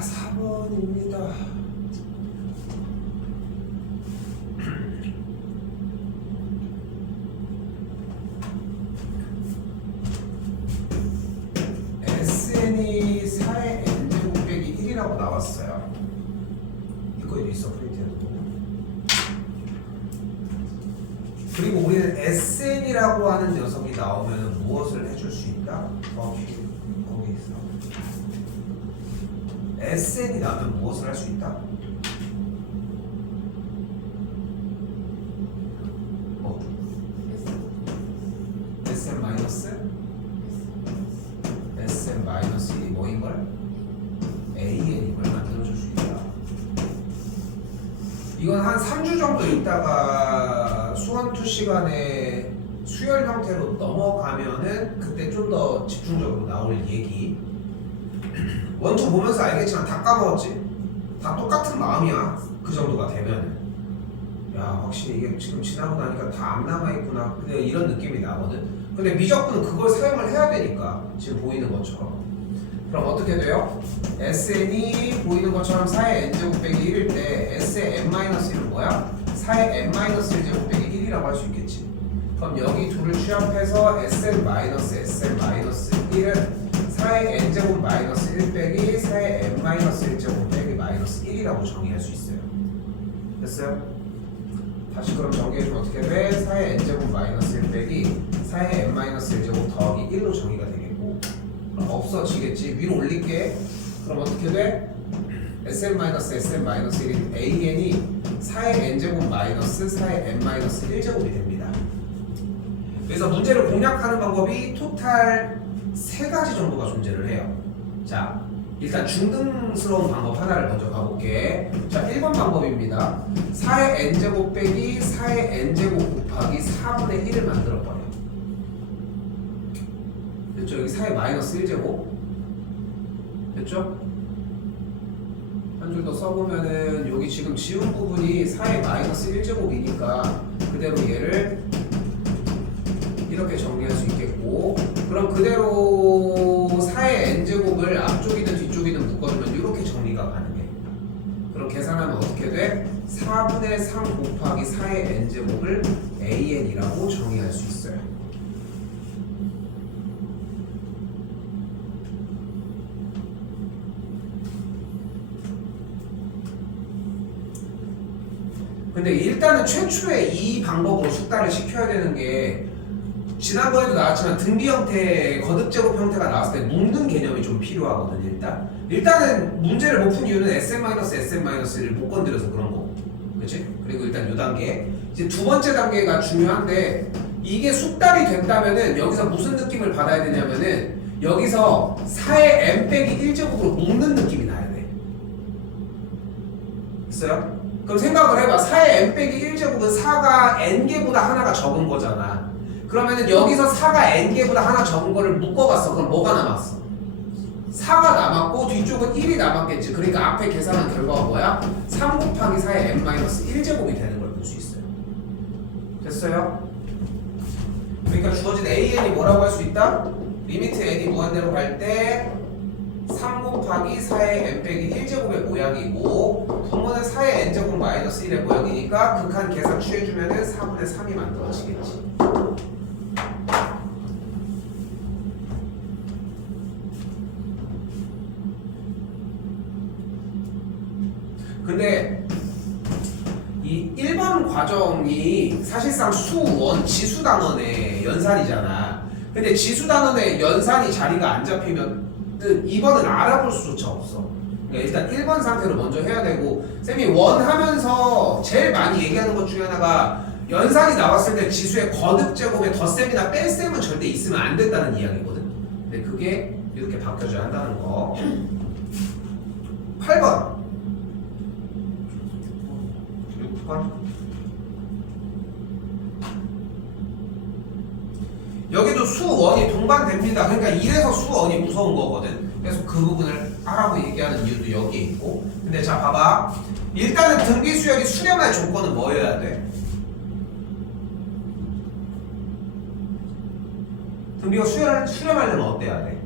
4번입니다. SN이 4의 n제곱 빼기 1이라고 나왔어요. 이거에도 있어, 프린트해도. 그리고 우리는 SN이라고 하는 녀석이 나오면 무엇을 해줄 수 있다? 거기 있어. SN이 나오면 무엇을 할 수 있다? SN 마이너스? SN 마이너스 1이 뭐인걸? AN인 걸 만들어줄 수 있다. 이건 한 3주 정도 있다가 수원2 시간에 수열 형태로 넘어가면은 그때 좀 더 집중적으로 나올 얘기. 원투 보면서 알겠지만 다 까먹었지? 다 똑같은 마음이야. 그 정도가 되면 야 확실히 이게 지금 지나고 나니까 다 안 남아있구나 이런 느낌이 나거든. 근데 미적분은 그걸 사용을 해야 되니까 지금 보이는 것처럼. 그럼 어떻게 돼요? SN이 보이는 것처럼 4의 n제곱 빼기 1일 때 S의 n-1은 뭐야? 4의 n-1제곱 빼기 1이라고 할 수 있겠지. 그럼 여기 둘을 취합해서 SN-1은 4의 n제곱 마이너스 1 빼기 4의 n-1제곱 빼기 마이너스 1이라고 정의할 수 있어요. 됐어요? 다시 그럼 정의해주면 어떻게 돼? 4의 n제곱 마이너스 1 빼기 4의 n-1제곱 더하기 1로 정의가 되겠고, 그럼 없어지겠지. 위로 올릴게. 그럼 어떻게 돼? SN-1인 AN이 4의 n제곱 마이너스 4의 n-1제곱이 됩니다. 그래서 문제를 공략하는 방법이 토탈 3가지 정도가 존재를 해요. 자, 일단 중등스러운 방법 하나를 먼저 가볼게. 자, 1번 방법입니다. 4의 n제곱 빼기 4의 n제곱 곱하기 4분의 1을 만들어버려. 됐죠? 여기 4의 마이너스 1제곱. 됐죠? 한 줄 더 써보면은 여기 지금 지운 부분이 4의 마이너스 1제곱이니까 그대로 얘를 이렇게 정리할 수 있겠고, 그럼 그대로 4의 n제곱을 앞쪽이든 뒤쪽이든 묶어주면 이렇게 정리가 가능해. 그럼 계산하면 어떻게 돼? 4분의 3 곱하기 4의 n제곱을 AN이라고 정의할 수 있어요. 근데 일단은 최초에 이 방법으로 숙달을 시켜야 되는 게, 지난번에도 나왔지만 등비 형태, 거듭제곱 형태가 나왔을 때 묶는 개념이 좀 필요하거든. 일단은 문제를 못 푼 이유는 SN-를 못 건드려서 그런 거고, 그치? 그리고 일단 이 단계, 이제 두 번째 단계가 중요한데, 이게 숙달이 된다면은 여기서 무슨 느낌을 받아야 되냐면은 여기서 4의 n 빼기 1제곱으로 묶는 느낌이 나야 돼. 있어요? 그럼 생각을 해봐. 4의 n 빼기 1제곱은 4가 n개보다 하나가 적은 거잖아. 그러면은 여기서 4가 n개보다 하나 적은 거를 묶어봤어. 그럼 뭐가 남았어? 4가 남았고 뒤쪽은 1이 남았겠지. 그러니까 앞에 계산한 결과가 뭐야? 3 곱하기 4의 n-1제곱이 되는 걸 볼 수 있어요. 됐어요? 그러니까 주어진 AN이 뭐라고 할 수 있다? 리미트 n이 무한대로 갈 때 3 곱하기 4의 n 빼기 1제곱의 모양이고, 분모는 4의 n제곱 마이너스 1의 모양이니까 극한 계산 취해주면은 4분의 3이 만들어지겠지. 근데 이 1번 과정이 사실상 수원 지수단원의 연산이잖아. 근데 지수단원의 연산이 자리가 안 잡히면 2번은 알아볼 수조차 없어. 그러니까 일단 1번 상태로 먼저 해야 되고, 쌤이 원 하면서 제일 많이 얘기하는 것 중에 하나가 연산이 나왔을 때 지수의 거듭제곱에 덧셈이나 뺄셈은 절대 있으면 안 된다는 이야기거든. 근데 그게 이렇게 바뀌어져야 한다는 거. 8번 6번 여기도 수원이 동반됩니다. 그러니까 이래서 수원이 무서운 거거든. 그래서 그 부분을 하라고 얘기하는 이유도 여기에 있고. 근데 자 봐봐. 일단은 등비수열이 수렴할 조건은 뭐여야 돼? 등비가 수렴하려면 어때야 돼?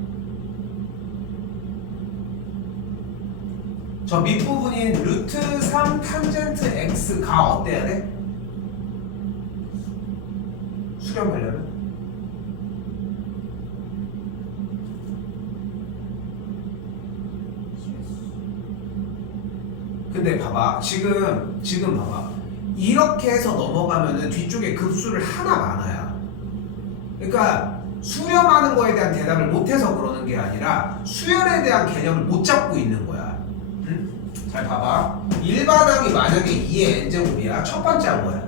저 밑부분인 루트 3 탄젠트 x가 어때야 돼? 수렴하려면? 근데 봐봐 지금 봐봐 이렇게 해서 넘어가면은 뒤쪽에 급수를 하나 많아야 그러니까 수렴하는 거에 대한 대답을 못해서 그러는 게 아니라 수열에 대한 개념을 못 잡고 있는 거야. 응? 잘 봐봐. 일반항이 만약에 2의 n제곱이야. 첫 번째 항 뭐야?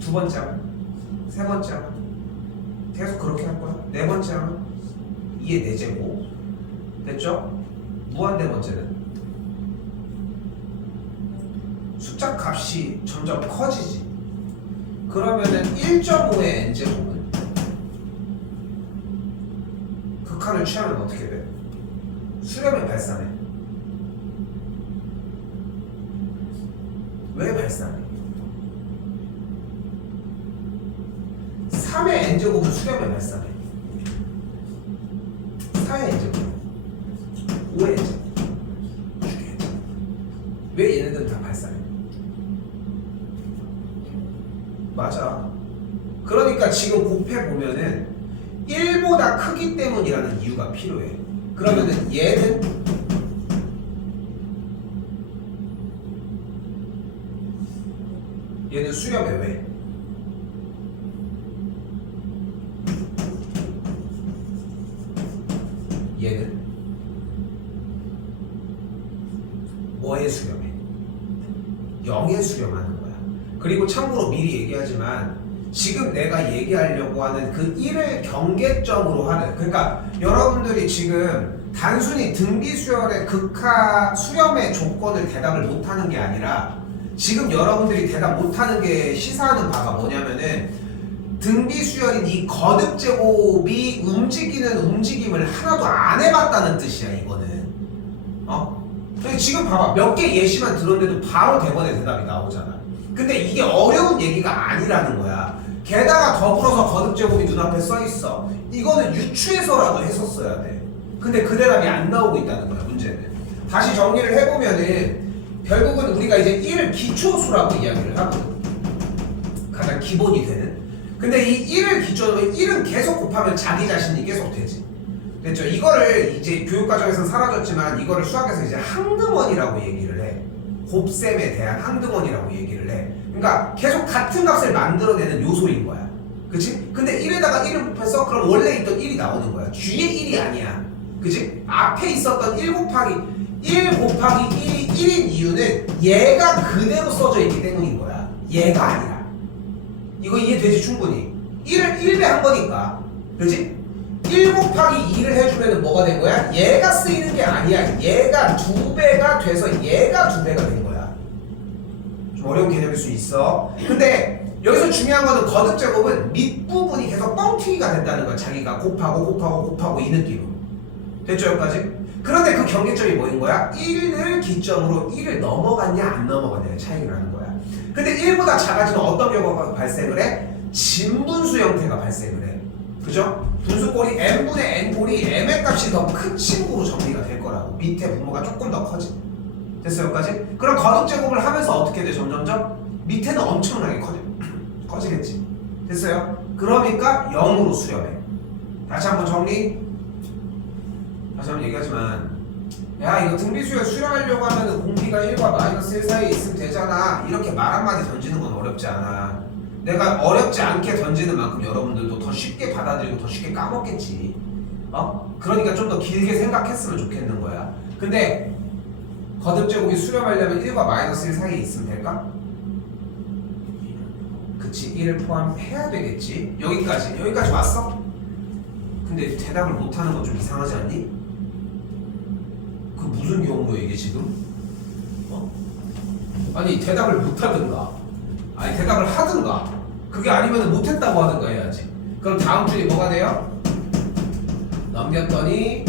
두 번째 항? 세 번째 항? 계속 그렇게 할 거야. 네 번째 항은 2의 4제곱. 됐죠? 무한 네 번째는 숫자 값이 점점 커지지. 그러면은 1.5의 n제곱은 극한을 취하면 어떻게 돼? 수렴이 발산해. 왜 발산해? 3의 n제곱은 수렴이 발산해. 4의 n제곱, 5의 n제곱, 6의 n제곱. 왜 얘네들은 다 발산해? 맞아. 그러니까 지금 곱해 보면은 1보다 크기 때문이라는 이유가 필요해. 그러면은 얘는 수렴해. 왜? 얘는 뭐에 수렴해? 0에 수렴하는 거야. 그리고 참고로 미리 얘기하지만 지금 내가 얘기하려고 하는 그 1을 경계점으로 하는 그러니까 여러분들이 지금 단순히 등비수열의 극하 수렴의 조건을 대답을 못하는 게 아니라 지금 여러분들이 대답 못하는 게 시사하는 바가 뭐냐면은 등비수열인 이 거듭제곱이 움직이는 움직임을 하나도 안 해봤다는 뜻이야 이거는. 지금 봐봐 몇 개 예시만 들었는데도 바로 대본에 대답이 나오잖아. 근데 이게 어려운 얘기가 아니라는 거야. 게다가 더불어서 거듭제곱이 눈앞에 써있어. 이거는 유추해서라도 했었어야 돼. 근데 그 대답이 안 나오고 있다는 거야 문제는. 다시 정리를 해보면은 결국은 우리가 이제 1을 기초수라고 이야기를 하거든. 가장 기본이 되는. 근데 이 1을 기초로 1은 계속 곱하면 자기 자신이 계속 되지. 됐죠? 이거를 이제 교육과정에서는 사라졌지만 이거를 수학에서 이제 항등원이라고 얘기를 해. 곱셈에 대한 항등원이라고 얘기를 해. 그러니까 계속 같은 값을 만들어내는 요소인 거야. 그치? 근데 1에다가 1을 곱해서 그럼 원래 있던 1이 나오는 거야. 뒤에 1이 아니야. 그치? 앞에 있었던 1 곱하기 1이 1인 이유는 얘가 그대로 써져 있기 때문인 거야. 얘가 아니라. 이거 이해되지 충분히. 1을 1배 한 거니까. 그치? 1 곱하기 2를 해주면 뭐가 된 거야? 얘가 쓰이는 게 아니야. 얘가 2배가 돼서 얘가 2배가 된 거야. 좀 어려운 개념일 수 있어. 근데 여기서 중요한 거는 거듭제곱은 밑부분이 계속 뻥튀기가 된다는 거야. 자기가 곱하고 이 느낌으로. 됐죠 여기까지? 그런데 그 경계점이 뭐인 거야? 1을 기점으로 1을 넘어갔냐 안 넘어갔냐의 차이를 하는 거야. 근데 1보다 작아지면 어떤 경우가 발생을 해? 진분수 형태가 발생을 해. 그죠? 분수꼴이 n분의 n꼴이 m의 값이 더 큰 친구로 정리가 될 거라고. 밑에 분모가 조금 더 커지. 됐어요 여기까지? 그럼 거듭제곱을 하면서 어떻게 돼 점점점? 밑에는 엄청나게 커지겠지. 됐어요? 그러니까 0으로 수렴해. 다시 한번 정리. 다시 한번 얘기하지만 야 이거 등비수열 수렴하려고 하면 공비가 1과 마이너스 1 사이에 있으면 되잖아 이렇게 말 한마디 던지는 건 어렵지 않아. 내가 어렵지 않게 던지는 만큼 여러분들도 더 쉽게 받아들이고 더 쉽게 까먹겠지. 그러니까 좀 더 길게 생각했으면 좋겠는 거야. 근데 거듭제곱이 수렴하려면 1과 마이너스 1 사이에 있으면 될까? 그치 1을 포함해야 되겠지. 여기까지 왔어? 근데 대답을 못하는 건 좀 이상하지 않니? 그 무슨 경우야 이게 지금? 아니 대답을 못하든가 아니 대답을 하든가 그게 아니면 못했다고 하든가 해야지. 그럼 다음 줄이 뭐가 돼요? 넘겼더니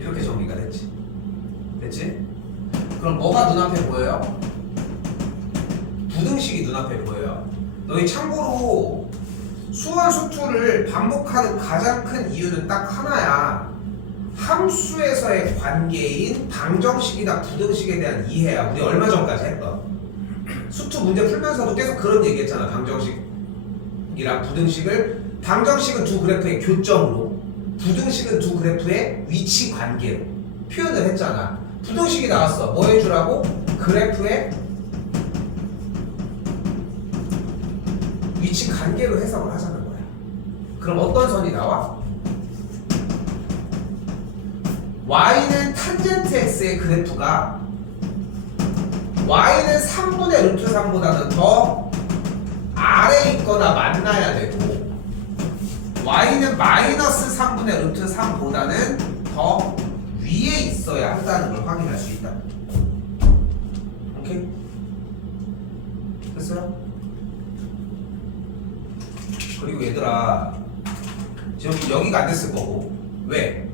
이렇게 정리가 됐지? 그럼 뭐가 눈앞에 보여요? 부등식이 눈앞에 보여요. 너희 참고로 수원 수투를 반복하는 가장 큰 이유는 딱 하나야. 함수에서의 관계인 방정식이나 부등식에 대한 이해야. 우리 얼마 전까지 했던 수투 문제 풀면서도 계속 그런 얘기했잖아. 방정식이랑 부등식을, 방정식은 두 그래프의 교점으로, 부등식은 두 그래프의 위치 관계로 표현을 했잖아. 부등식이 나왔어. 뭐 해주라고? 그래프의 위치 관계로 해석을 하자는 거야. 그럼 어떤 선이 나와? y는 탄젠트 x의 그래프가 y는 3분의 루트 3보다는 더 아래에 있거나 만나야 되고 y는 마이너스 3분의 루트 3보다는 더 위에 있어야 한다는 걸 확인할 수 있다. 오케이? 됐어요? 그리고 얘들아, 지금 여기가 안 됐을 거고. 왜?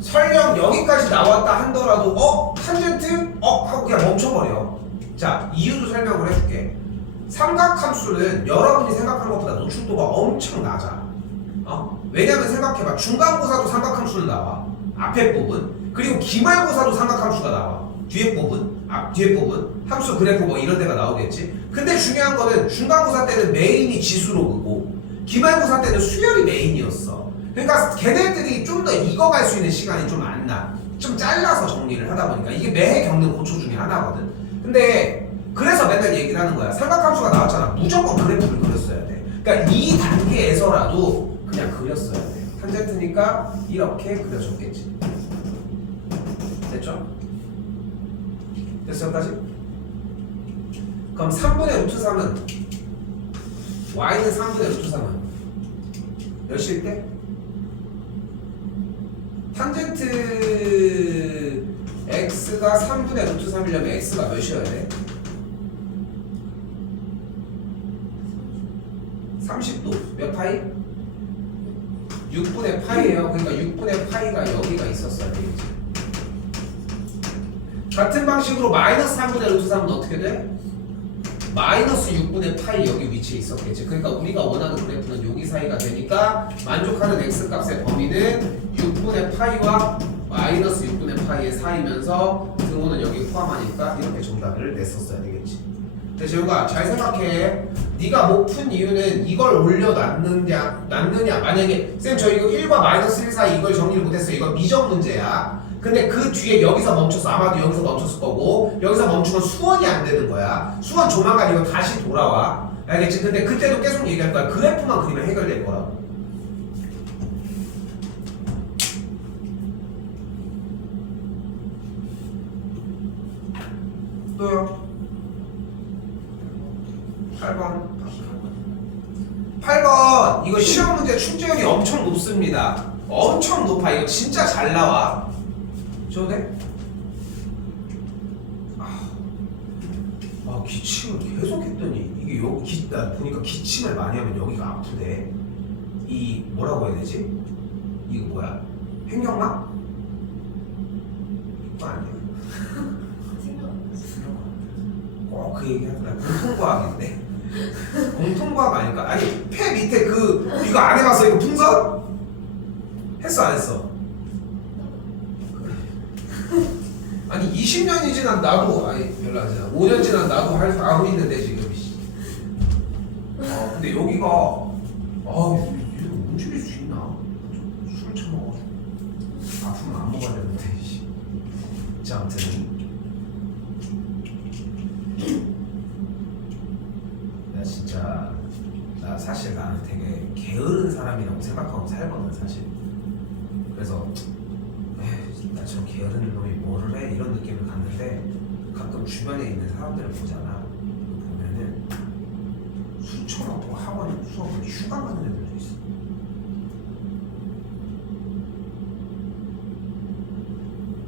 설령 여기까지 나왔다 한더라도 탄젠트? 하고 그냥 멈춰버려. 자, 이유도 설명을 해줄게. 삼각함수는 여러분이 생각한 것보다 노출도가 엄청 낮아. 왜냐면 생각해봐. 중간고사도 삼각함수는 나와. 앞에 부분. 그리고 기말고사도 삼각함수가 나와. 뒤에 부분. 뒤에 부분. 함수 그래프 뭐 이런 데가 나오겠지. 근데 중요한 거는 중간고사 때는 메인이 지수로 보고 기말고사 때는 수열이 메인이었어. 그러니까 걔네들이 좀 더 익어갈 수 있는 시간이 좀 안 나. 좀 잘라서 정리를 하다 보니까 이게 매해 겪는 고초 중에 하나거든. 근데 그래서 맨날 얘기를 하는 거야. 삼각함수가 나왔잖아. 무조건 그래프를 그렸어야 돼. 그러니까 이 단계에서라도 그냥 그렸어야 돼. 탄젠트니까 이렇게 그려줬겠지. 됐죠? 됐어 여기까지? 그럼 3분의 루트 3은 y는 3분의 루트 3은 몇일 때? 탄젠트 x가 3분의 루트 3이려면 x가 몇이어야 돼? 30도 몇 파이? 6분의 파이예요. 그러니까 6분의 파이가 여기가 있었어야 되겠지. 같은 방식으로 마이너스 3분의 루트 3은 어떻게 돼? 마이너스 6분의 파이 여기 위치에 있었겠지. 그러니까 우리가 원하는 그래프는 여기 사이가 되니까 만족하는 x값의 범위는 6분의 파이와 마이너스 6분의 파이의 사이면서 등호는 여기 포함하니까 이렇게 정답을 냈었어야 되겠지. 근데 재우가 잘 생각해. 네가 못 푼 이유는 이걸 올려놨느냐 만약에 쌤 저 이거 1과 마이너스 1 사이 이걸 정리를 못했어요. 이건 미적 문제야. 근데 그 뒤에 여기서 멈췄어. 아마도 여기서 멈췄을 거고 여기서 멈추면 수원이 안 되는 거야. 수원 조만간 이거 다시 돌아와. 알겠지? 근데 그때도 계속 얘기할 거야. 그래프만 그리면 해결될 거라고. 또요? 8번 이거 시험 문제 출제율이 엄청 높습니다. 엄청 높아. 이거 진짜 잘 나와. 줘도 돼? 기침을 계속 했더니 이게 여기 나 보니까 기침을 많이 하면 여기가 아프대. 이 뭐라고 해야 되지? 이거 뭐야? 횡격막? 이거 아니야? 그 얘기 하더라. 공통과학인데. 공통과학 아닐까? 아니 폐 밑에 이거 안 해봤어? 이거 풍선? 했어 안 했어? 아니 20년이 지난 나도 별로 안 지나 5년 지난 나도 하고 있는데 지금. 근데 여기가 이거 움직일 수 있나? 술 처먹어가지고 아프면 안 먹어야 되는데. 자 아무튼 사실 나는 되게 게으른 사람이라고 생각하고 살거든 사실. 그래서 나처럼 게으른 놈이 뭐를 해? 이런 느낌을 갖는데 가끔 주변에 있는 사람들을 보잖아. 보면은 술 처먹고 학원 수업을 휴가 가는 애들도 있어.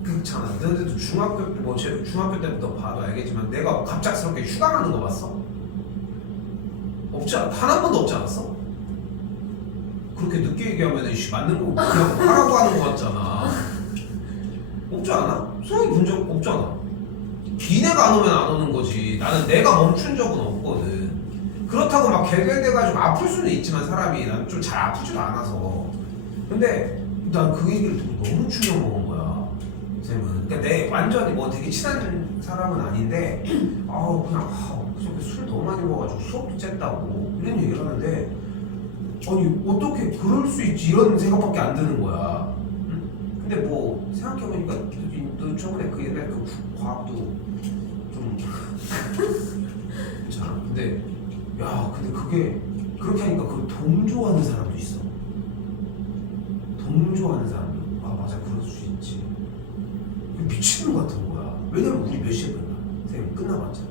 그렇잖아. 너희들도 중학교 때 중학교 때부터 봐도 알겠지만 내가 갑작스럽게 휴가 가는 거 봤어? 없지 않아? 단 한 번도 없지 않았어? 그렇게 늦게 얘기하면 맞는 거 그냥 하라고 하는 거 같잖아. 없지 않아? 수학이 본 적 없잖아. 니네가 안 오면 안 오는 거지. 나는 내가 멈춘 적은 없거든. 그렇다고 막 개결돼가지고 아플 수는 있지만 사람이 난 좀 잘 아프지도 않아서. 근데 난 그 얘기를 듣고 너무 충격 먹은 거야. 쌤은. 그러니까 내 완전히 뭐 되게 친한 사람은 아닌데, 그냥 그저께 술 너무 많이 먹어가지고 수업도 쨌다고 이런 얘기를 하는데, 아니 어떻게 그럴 수 있지 이런 생각밖에 안 드는 거야. 응? 근데 뭐 생각해보니까 너 저번에 그 옛날 그 과학도 좀 괜찮아. 근데 근데 그게 그렇게 하니까 그걸 동조하는 사람도 있어. 동조하는 사람도 맞아 그럴 수 있지. 미치는 것 같은 거야. 왜냐면 우리 몇 시에 끝나? 선생님 끝나봤잖아.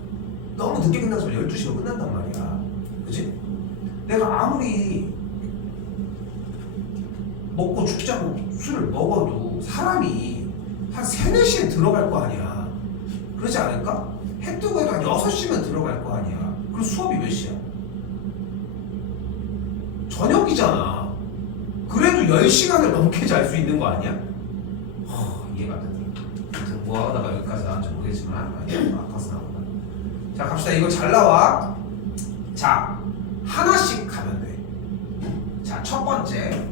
너무 늦게 끝나서 12시면 끝난단 말이야. 그치? 내가 아무리 먹고 죽자고 술을 먹어도 사람이 한 3, 4시에 들어갈 거 아니야. 그러지 않을까? 해 뜨고 해도 한 6시면 들어갈 거 아니야. 그리고 수업이 몇 시야? 저녁이잖아. 그래도 10시간을 넘게 잘 수 있는 거 아니야? 이해가 안 된다. 아무튼 뭐 하다가 여기까지 나왔는지 모르겠지만 아파서 나온다. 자 갑시다. 이거 잘 나와. 자 하나씩 가면 돼. 자 첫 번째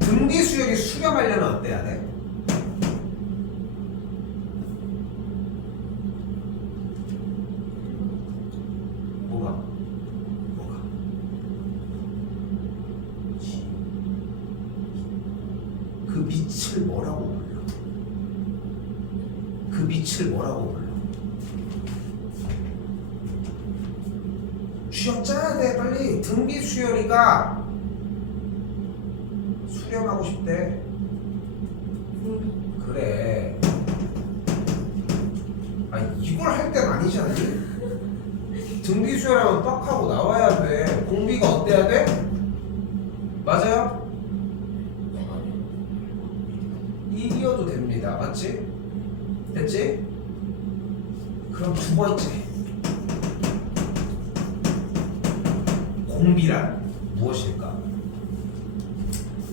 등기 수열이 수렴하려면 어때야 돼? 뭐가? 그 밑을 뭐라고 불러? 그 밑을 뭐라고 불러? 쥐어짜야 돼 빨리. 등기 수열이가 수렴하고 싶대. 그래. 이걸 할 땐 아니지 않니? 등비 수열하면 빡하고 나와야 돼. 공비가 어때야 돼? 맞아요? 1이어도 됩니다. 맞지? 됐지? 그럼 두 번째 공비란 무엇일까?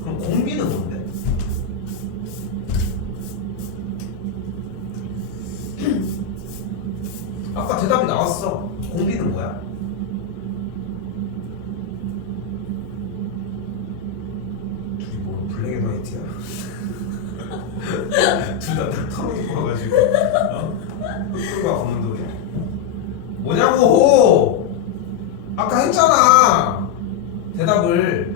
그럼 공비는 뭔데? 아까 대답이 나왔어. 공비는 뭐야? 둘이 뭐 블랙 앤 화이트야? 둘 다 턱이 보여가지고 흑불과 검은돌이 뭐냐고! 아까 했잖아 대답을.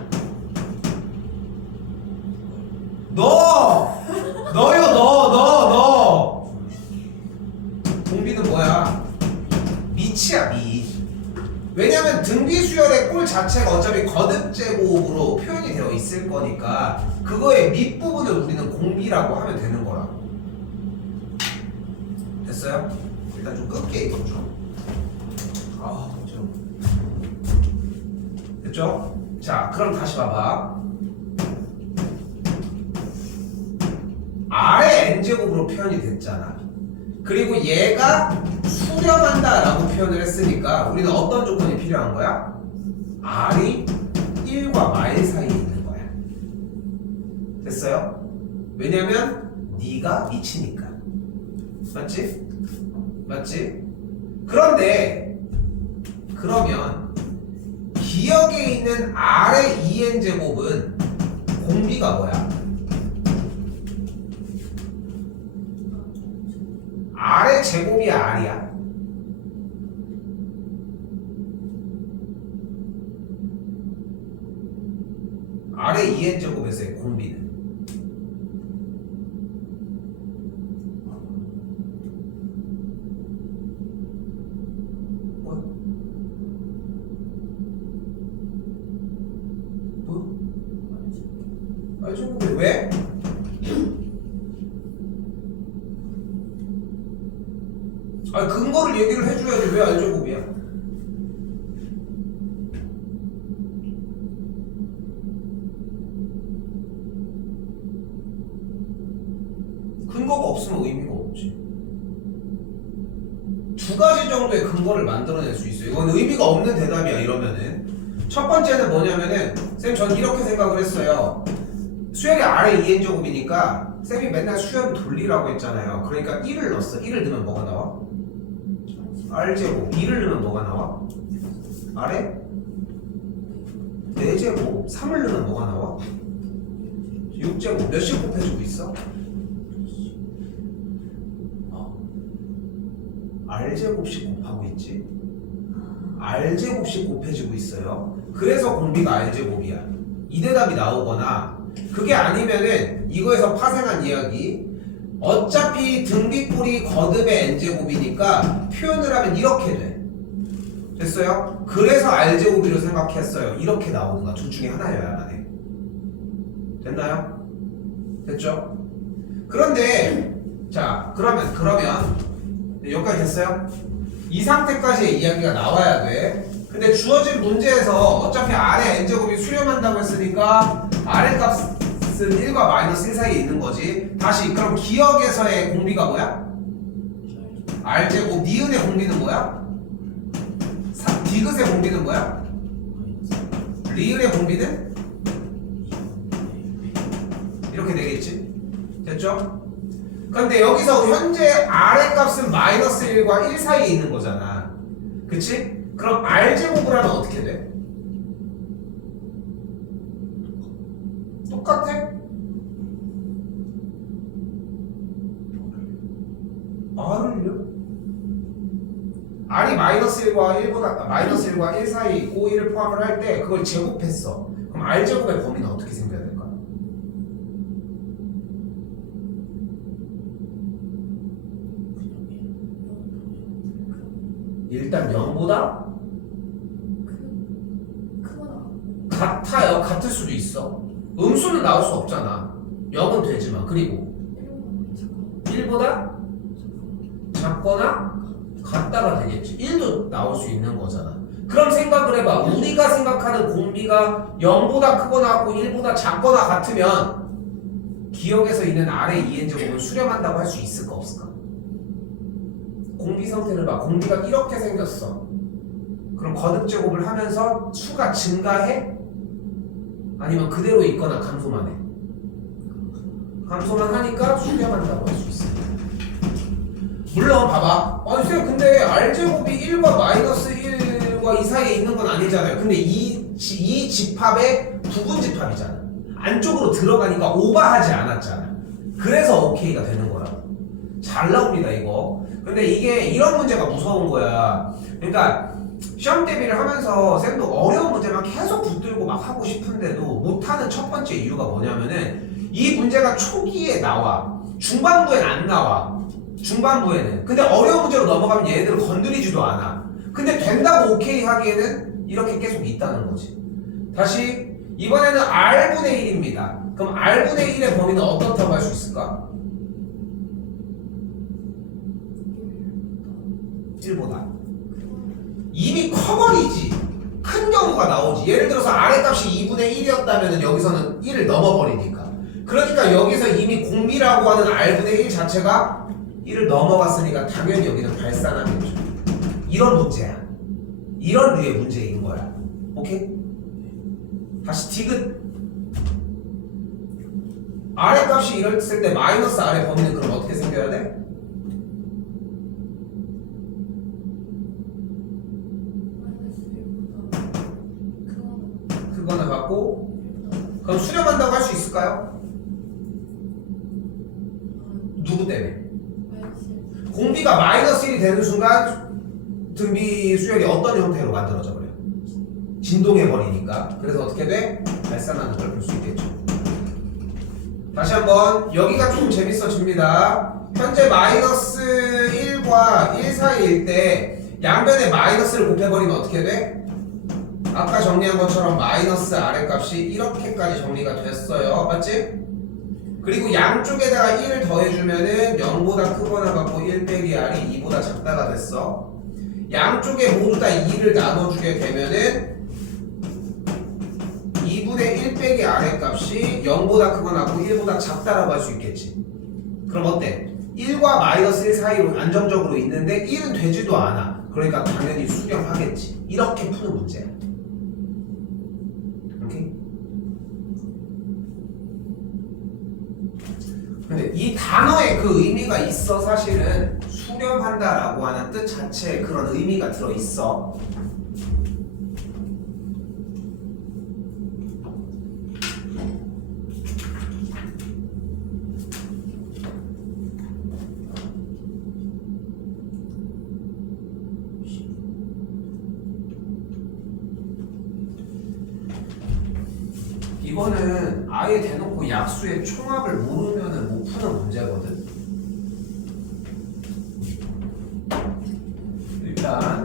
너요 너 공비는 뭐야? 밑이야 밑. 왜냐면 등비 수열의 꼴 자체가 어차피 거듭 제곱으로 표현이 되어 있을 거니까 그거의 밑부분을 우리는 공비라고 하면 되는 거라고. 됐어요? 일단 좀 끌게 이거 좀. 됐죠? 자 그럼 다시 봐봐. R의 n제곱으로 표현이 됐잖아. 그리고 얘가 수렴한다 라고 표현을 했으니까 우리는 어떤 조건이 필요한 거야? R이 1과 마일 사이에 있는 거야. 됐어요? 왜냐면 네가 미치니까. 맞지? 맞지? 그런데 그러면 기억에 있는 R의 2n제곱은 공비가 뭐야? R의 제곱이 R이야. R의 2n제곱에서의 공비는 뭐야? R제곱이 왜? 근거를 얘기를 해줘야지. 왜 R제곱이야? 근거가 없으면 의미가 없지. 두 가지 정도의 근거를 만들어낼 수 있어요. 이건 의미가 없는 대답이야 이러면은. 첫 번째는 뭐냐면은 쌤 전 이렇게 생각을 했어요. 수열이 R의 2n제곱이니까 쌤이 맨날 수열 돌리라고 했잖아요. 그러니까 1을 넣었어. 1을 넣으면 뭐가 나와? R제곱 2를 넣으면 뭐가 나와? 아래? 4제곱 3을 넣으면 뭐가 나와? 6제곱 몇씩 곱해주고 있어? R제곱씩 곱하고 있지. R제곱씩 곱해지고 있어요. 그래서 공비가 R제곱이야. 이 대답이 나오거나 그게 아니면은 이거에서 파생한 이야기 어차피 등비꼴이 거듭의 N제곱이니까 표현을 하면 이렇게 돼. 됐어요? 그래서 R제곱이라고 생각했어요. 이렇게 나오는가 둘 중에 하나여야만 해. 됐나요? 됐죠? 그런데 자 그러면 여기까지 됐어요? 이 상태까지의 이야기가 나와야 돼. 근데 주어진 문제에서 어차피 아래 n제곱이 수렴한다고 했으니까 아래 값은 1과 마이너스 1 사이에 있는 거지. 다시 그럼 기억에서의 공비가 뭐야? R제곱 니은의 공비는 뭐야? 디귿의 공비는 뭐야? 리을의 공비는? 이렇게 되겠지. 됐죠? 근데 여기서 현재 R의 값은 마이너스 1과 1 사이에 있는 거잖아. 그치? 그럼 R제곱을 하면 어떻게 돼? 똑같아? R을요? R이 마이너스 1과 1 사이에 있고 1을 포함을 할 때 그걸 제곱했어. 그럼 R제곱의 범위는 어떻게 생겨야 될까? 일단 0보다 같아요. 같을 수도 있어. 음수는 나올 수 없잖아. 0은 되지만. 그리고 1보다 작거나 같다가 되겠지. 1도 나올 수 있는 거잖아. 그럼 생각을 해봐. 우리가 생각하는 공비가 0보다 크거나 같고 1보다 작거나 같으면 기억에서 있는 아래 2n제곱을 수렴한다고 할 수 있을까 없을까? 공비 상태를 봐. 공비가 이렇게 생겼어. 그럼 거듭제곱을 하면서 수가 증가해? 아니면 그대로 있거나 감소만 해? 감소만 하니까 수렴한다고 할 수 있어. 물론 봐봐. 아니 쌤 근데 R제곱이 1과 마이너스 1과 이 사이에 있는 건 아니잖아요. 근데 이 집합의 부분 집합이잖아. 안쪽으로 들어가니까 오버하지 않았잖아. 그래서 OK가 되는 거라고. 잘 나옵니다 이거. 근데 이게 이런 문제가 무서운 거야. 그러니까 시험 대비를 하면서 쌤도 어려운 문제만 계속 붙들고 막 하고 싶은데도 못하는 첫 번째 이유가 뭐냐면은 이 문제가 초기에 나와. 중반부엔 안 나와. 중반부에는. 근데 어려운 문제로 넘어가면 얘네들을 건드리지도 않아. 근데 된다고 오케이 하기에는 이렇게 계속 있다는 거지. 다시 이번에는 R분의 1입니다. 그럼 R분의 1의 범위는 어떻다고 할 수 있을까? 1보다 이미 커버리지. 큰 경우가 나오지. 예를 들어서 아래 값이 2분의 1이었다면 여기서는 1을 넘어버리니까. 그러니까 여기서 이미 공비라고 하는 R분의 1 자체가 1을 넘어갔으니까 당연히 여기는 발산하겠죠. 이런 문제야. 이런 류의 문제인 거야. 오케이? 다시 디귿. 아래 값이 이랬을 때 마이너스 아래 범위는 그럼 어떻게 생겨야 돼? 그거는 같고. 그럼 수렴한다고 할 수 있을까요? 누구 때문에? 공비가 마이너스 1이 되는 순간 등비 수열이 어떤 형태로 만들어져 버려요? 진동해 버리니까. 그래서 어떻게 돼? 발산하는 걸 볼 수 있겠죠. 다시 한번 여기가 좀 재밌어집니다. 현재 마이너스 1과 1 사이일 때 양변에 마이너스를 곱해버리면 어떻게 돼? 아까 정리한 것처럼 마이너스 아래값이 이렇게까지 정리가 됐어요. 맞지? 그리고 양쪽에다가 1을 더해주면은 0보다 크거나 같고 1 빼기 R이 2보다 작다가 됐어. 양쪽에 모두 다 2를 나눠주게 되면은 2분의 1 빼기 R의 값이 0보다 크거나 같고 1보다 작다라고 할 수 있겠지. 그럼 어때? 1과 마이너스 1 사이로 안정적으로 있는데 1은 되지도 않아. 그러니까 당연히 수렴하겠지. 이렇게 푸는 문제야. 오케이? 근데 이 단어에 그 의미가 있어. 사실은 수렴한다라고 하는 뜻 자체에 그런 의미가 들어있어. 이거는 아예 대놓고 약수의 총합을 모르면은 못 푸는 문제거든. 일단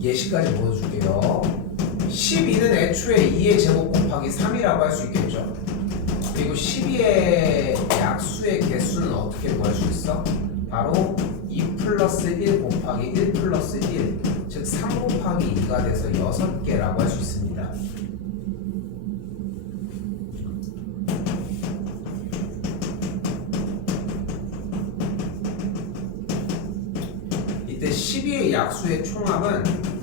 예시까지 보여줄게요. 12는 애초에 2의 제곱 곱하기 3이라고 할 수 있겠죠. 그리고 12의 약수의 개수는 어떻게 구할 수 있어? 바로 2 플러스 1 곱하기 1 플러스 1, 즉 3 곱하기 2가 돼서 6개라고 할 수 있습니다. 이때 12의 약수의 총합은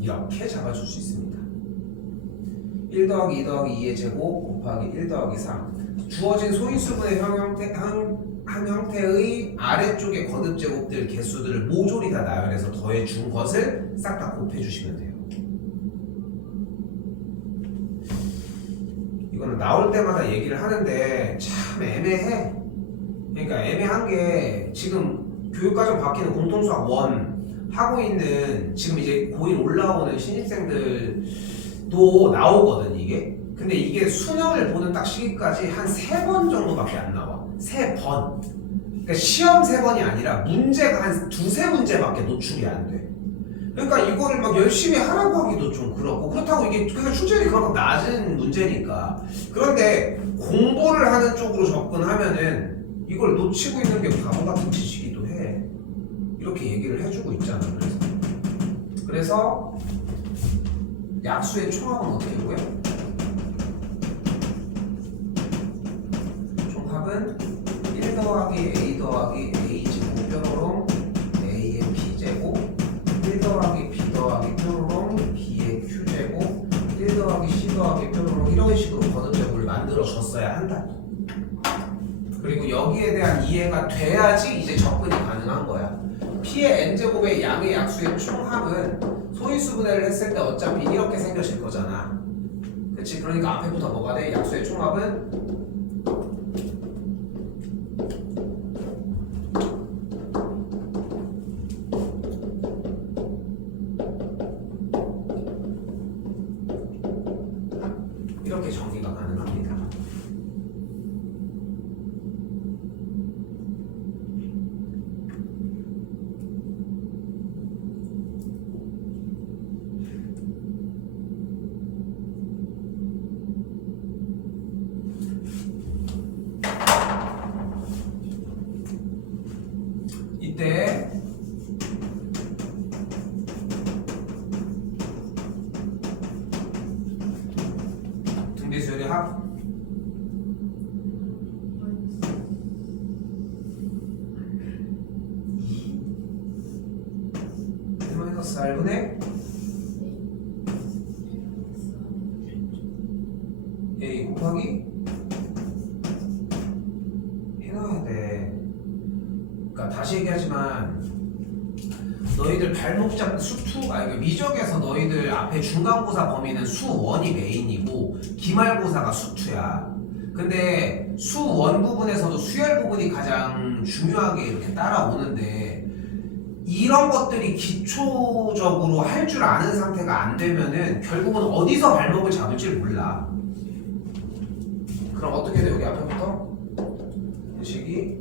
이렇게 잡아줄 수 있습니다. 1 더하기 2 더하기 2의 제곱 곱하기 1 더하기 3. 주어진 소인수분의 한 형태의 아래쪽의 거듭 제곱들 개수들을 모조리 다 나열해서 더해준 것을 싹 다 곱해주시면 돼요. 이거는 나올 때마다 얘기를 하는데 참 애매해. 그러니까 애매한 게 지금 교육과정 바뀌는 공통수학 1 하고 있는 지금 이제 고1 올라오는 신입생들도 나오거든 이게. 근데 이게 수능을 보는 딱 시기까지 한 3번 정도밖에 안 나와. 3번. 그러니까 시험 3번이 아니라 문제가 한 2-3문제밖에 노출이 안 돼. 그러니까 이거를 막 열심히 하라고 하기도 좀 그렇고, 그렇다고 이게 그냥 출제율이 그만큼 낮은 문제니까. 그런데 공부를 하는 쪽으로 접근하면은 이걸 놓치고 있는 게 바보 같은 짓이기도 해. 이렇게 얘기를 해주고 있잖아. 그래서 약수의 총합은 어떻게 구해? 총합은 1 더하기 a 더하기 a 제곱 뾰로롱 a의 p 제곱, 1 더하기 b 더하기 뾰로롱 b의 q 제곱, 1 더하기 c 더하기 뾰로롱 이런 식으로 거듭제곱을 만들어 줬어야 한다. 그리고 여기에 대한 이해가 돼야지 이제 접근이 가능한 거야. p의 n제곱의 양의 약수의 총합은 소인수분해를 했을 때 어차피 이렇게 생겨질 거잖아. 그치? 그러니까 앞에부터 뭐가 돼? 약수의 총합은 이렇게 정리가 가능합니다. 이때 등비수열의 합 마이너스 R분의 A 곱하기 해놔야 돼. 그러니까 다시 얘기하지만 너희들 발목 잡는 수2, 아니 미적에서 너희들 앞에 중간고사 범위는 수1이 메인이고 기말고사가 수2야. 근데 수1 부분에서도 수열 부분이 가장 중요하게 이렇게 따라오는데 이런 것들이 기초적으로 할 줄 아는 상태가 안 되면은 결국은 어디서 발목을 잡을지 몰라. 그럼 어떻게 돼? 여기 앞에부터 식이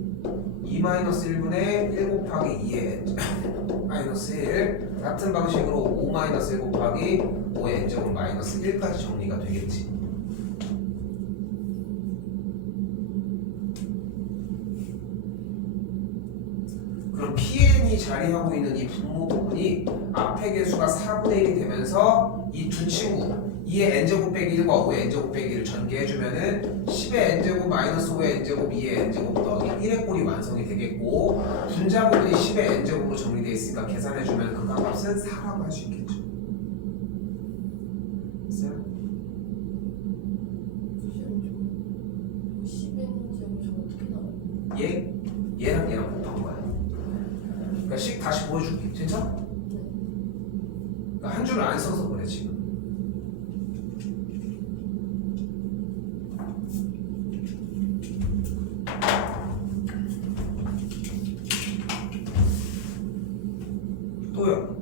2-1분의 1 곱하기 2의 마이너스 1 같은 방식으로 5-1 곱하기 5의 n제곱 마이너스 1까지 정리가 되겠지. 그럼 PN이 자리하고 있는 이 분모 부분이 앞의 개수가 4분의 1이 되면서 이 두 친구 2의 n제곱 빼기 1과 5의 n제곱 빼기를 전개해주면은 10의 n제곱 마이너스 5의 n제곱 2의 n제곱 더하기 1의 꼴이 완성이 되겠고 분자 부분이 10의 n제곱으로 정리되어 있으니까 계산해주면 그 값은 4라고 할 수 있겠죠. 됐어요? 10N제곱 저거 어떻게 나와요? 얘랑 얘랑 곱한 거야. 그러니까 식 다시 보여줄게. 진짜? 그러니까 한 줄을 안 써서 그래 지금. 또요.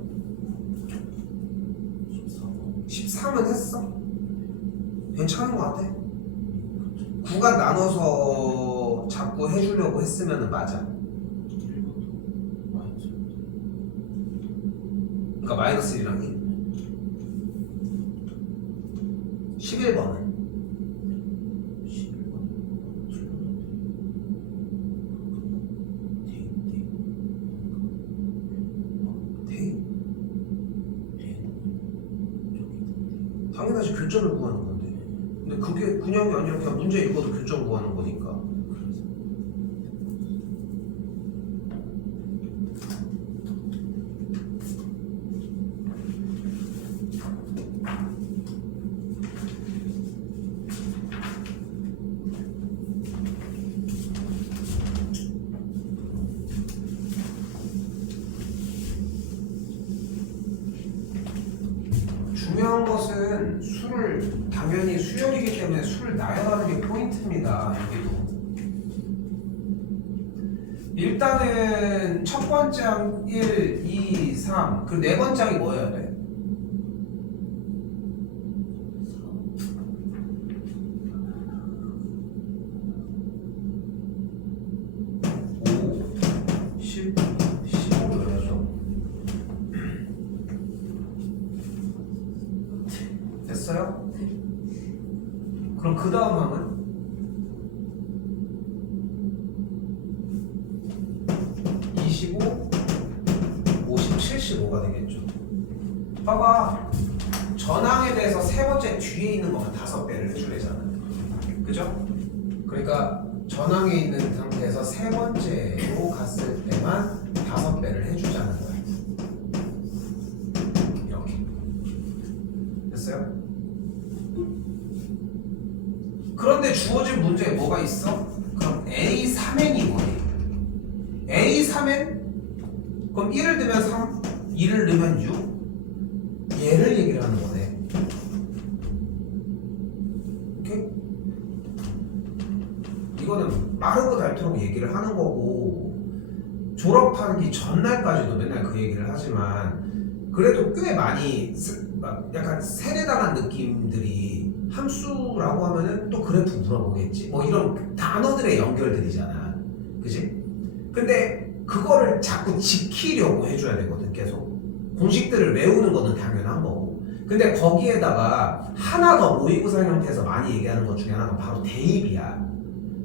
13은 했어? 괜찮은 것 같아. 구간 나눠서 자꾸 해주려고 했으면 맞아. 그러니까 마이너스 1이랑 1. 11번은? 11번? 당연하지 교점을 구하는 건데. 근데 그게 그냥이 아니라 그냥 문제 읽어도 교점 구하는 거니까. 중요한 것은 수를 당연히 수열이기 때문에 수를 나열하는 게 포인트입니다. 여기도 일단은 첫 번째 항 1, 2, 3 그 네 번째 항이 뭐여야 돼? 5, 10, 15여야죠. 됐어요? 그럼 그 다음 항은? 25, 50, 75가 되겠죠. 봐봐. 전항에 대해서 세 번째 뒤에 있는 거만 5배를 해주래잖아. 그죠? 그러니까 전항에 있는 상태에서 세 번째로 갔을 때만 5배를 해주자는 거야. 이렇게. 됐어요? 그런데 주어진 문제에 뭐가 있어? 그럼 A3n이 뭐니? A3n? 그럼 1을 넣으면 3, 2를 넣으면 6? 얘를 얘기를 하는 거네. 오케이? 이거는 빠르고 닳도록 얘기를 하는 거고 졸업하기 전날까지도 맨날 그 얘기를 하지만 그래도 꽤 많이 약간 세뇌당한 느낌들이 함수라고 하면은 또 그래프 물어보겠지 뭐 이런 단어들의 연결들이잖아. 그지? 근데 그거를 자꾸 지키려고 해줘야 되거든. 계속 공식들을 외우는 거는 당연한 거고 근데 거기에다가 하나 더 모의고사 형태에서 많이 얘기하는 것 중에 하나가 바로 대입이야.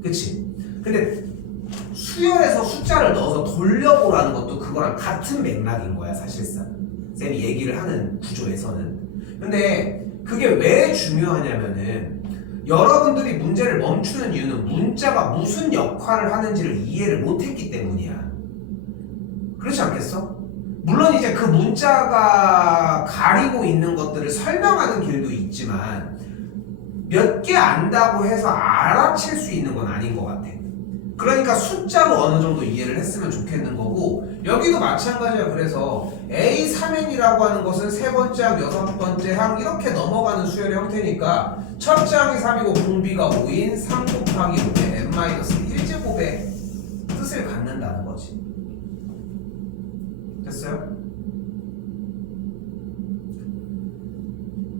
그치? 근데 수열에서 숫자를 넣어서 돌려보라는 것도 그거랑 같은 맥락인 거야 사실상 쌤이 얘기를 하는 구조에서는. 근데 그게 왜 중요하냐면은 여러분들이 문제를 멈추는 이유는 문자가 무슨 역할을 하는지를 이해를 못했기 때문이야. 그렇지 않겠어? 물론 이제 그 문자가 가리고 있는 것들을 설명하는 길도 있지만 몇 개 안다고 해서 알아챌 수 있는 건 아닌 것 같아. 그러니까 숫자로 어느 정도 이해를 했으면 좋겠는 거고 여기도 마찬가지야. 그래서 A3n이라고 하는 것은 세 번째 항, 여섯 번째 항 이렇게 넘어가는 수열의 형태니까 첫째 항이 3이고 공비가 5인 3 곱하기 5의 n-1제곱의 뜻을 갖는다는 거지. 됐어요?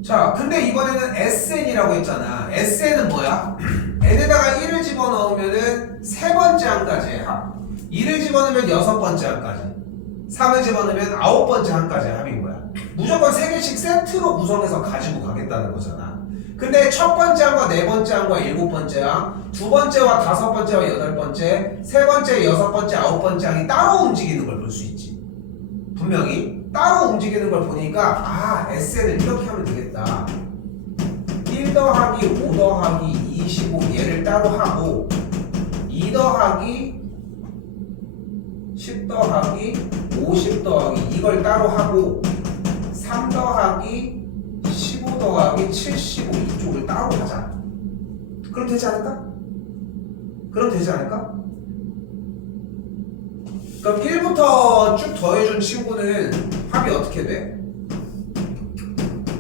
자, 근데 이번에는 SN이라고 했잖아. SN은 뭐야? n에다가 1을 집어넣으면은 세 번째 항까지의 합, 2를 집어넣으면 여섯 번째 항까지, 3을 집어넣으면 아홉 번째 항까지의 합인 거야. 무조건 세 개씩 세트로 구성해서 가지고 가겠다는 거잖아. 근데 첫 번째 항과 네 번째 항과 일곱 번째 항, 두 번째와 다섯 번째와 여덟 번째, 세 번째, 여섯 번째, 아홉 번째 항이 따로 움직이는 걸 볼 수 있지. 분명히. 따로 움직이는 걸 보니까 아 SN을 이렇게 하면 되겠다. 1 더하기 5 더하기 25 얘를 따로 하고 2 더하기 10 더하기 50 더하기 이걸 따로 하고 3 더하기 15 더하기 75 이쪽을 따로 하자. 그럼 되지 않을까? 그럼 되지 않을까? 그럼 1부터 쭉 더해준 친구는 합이 어떻게 돼?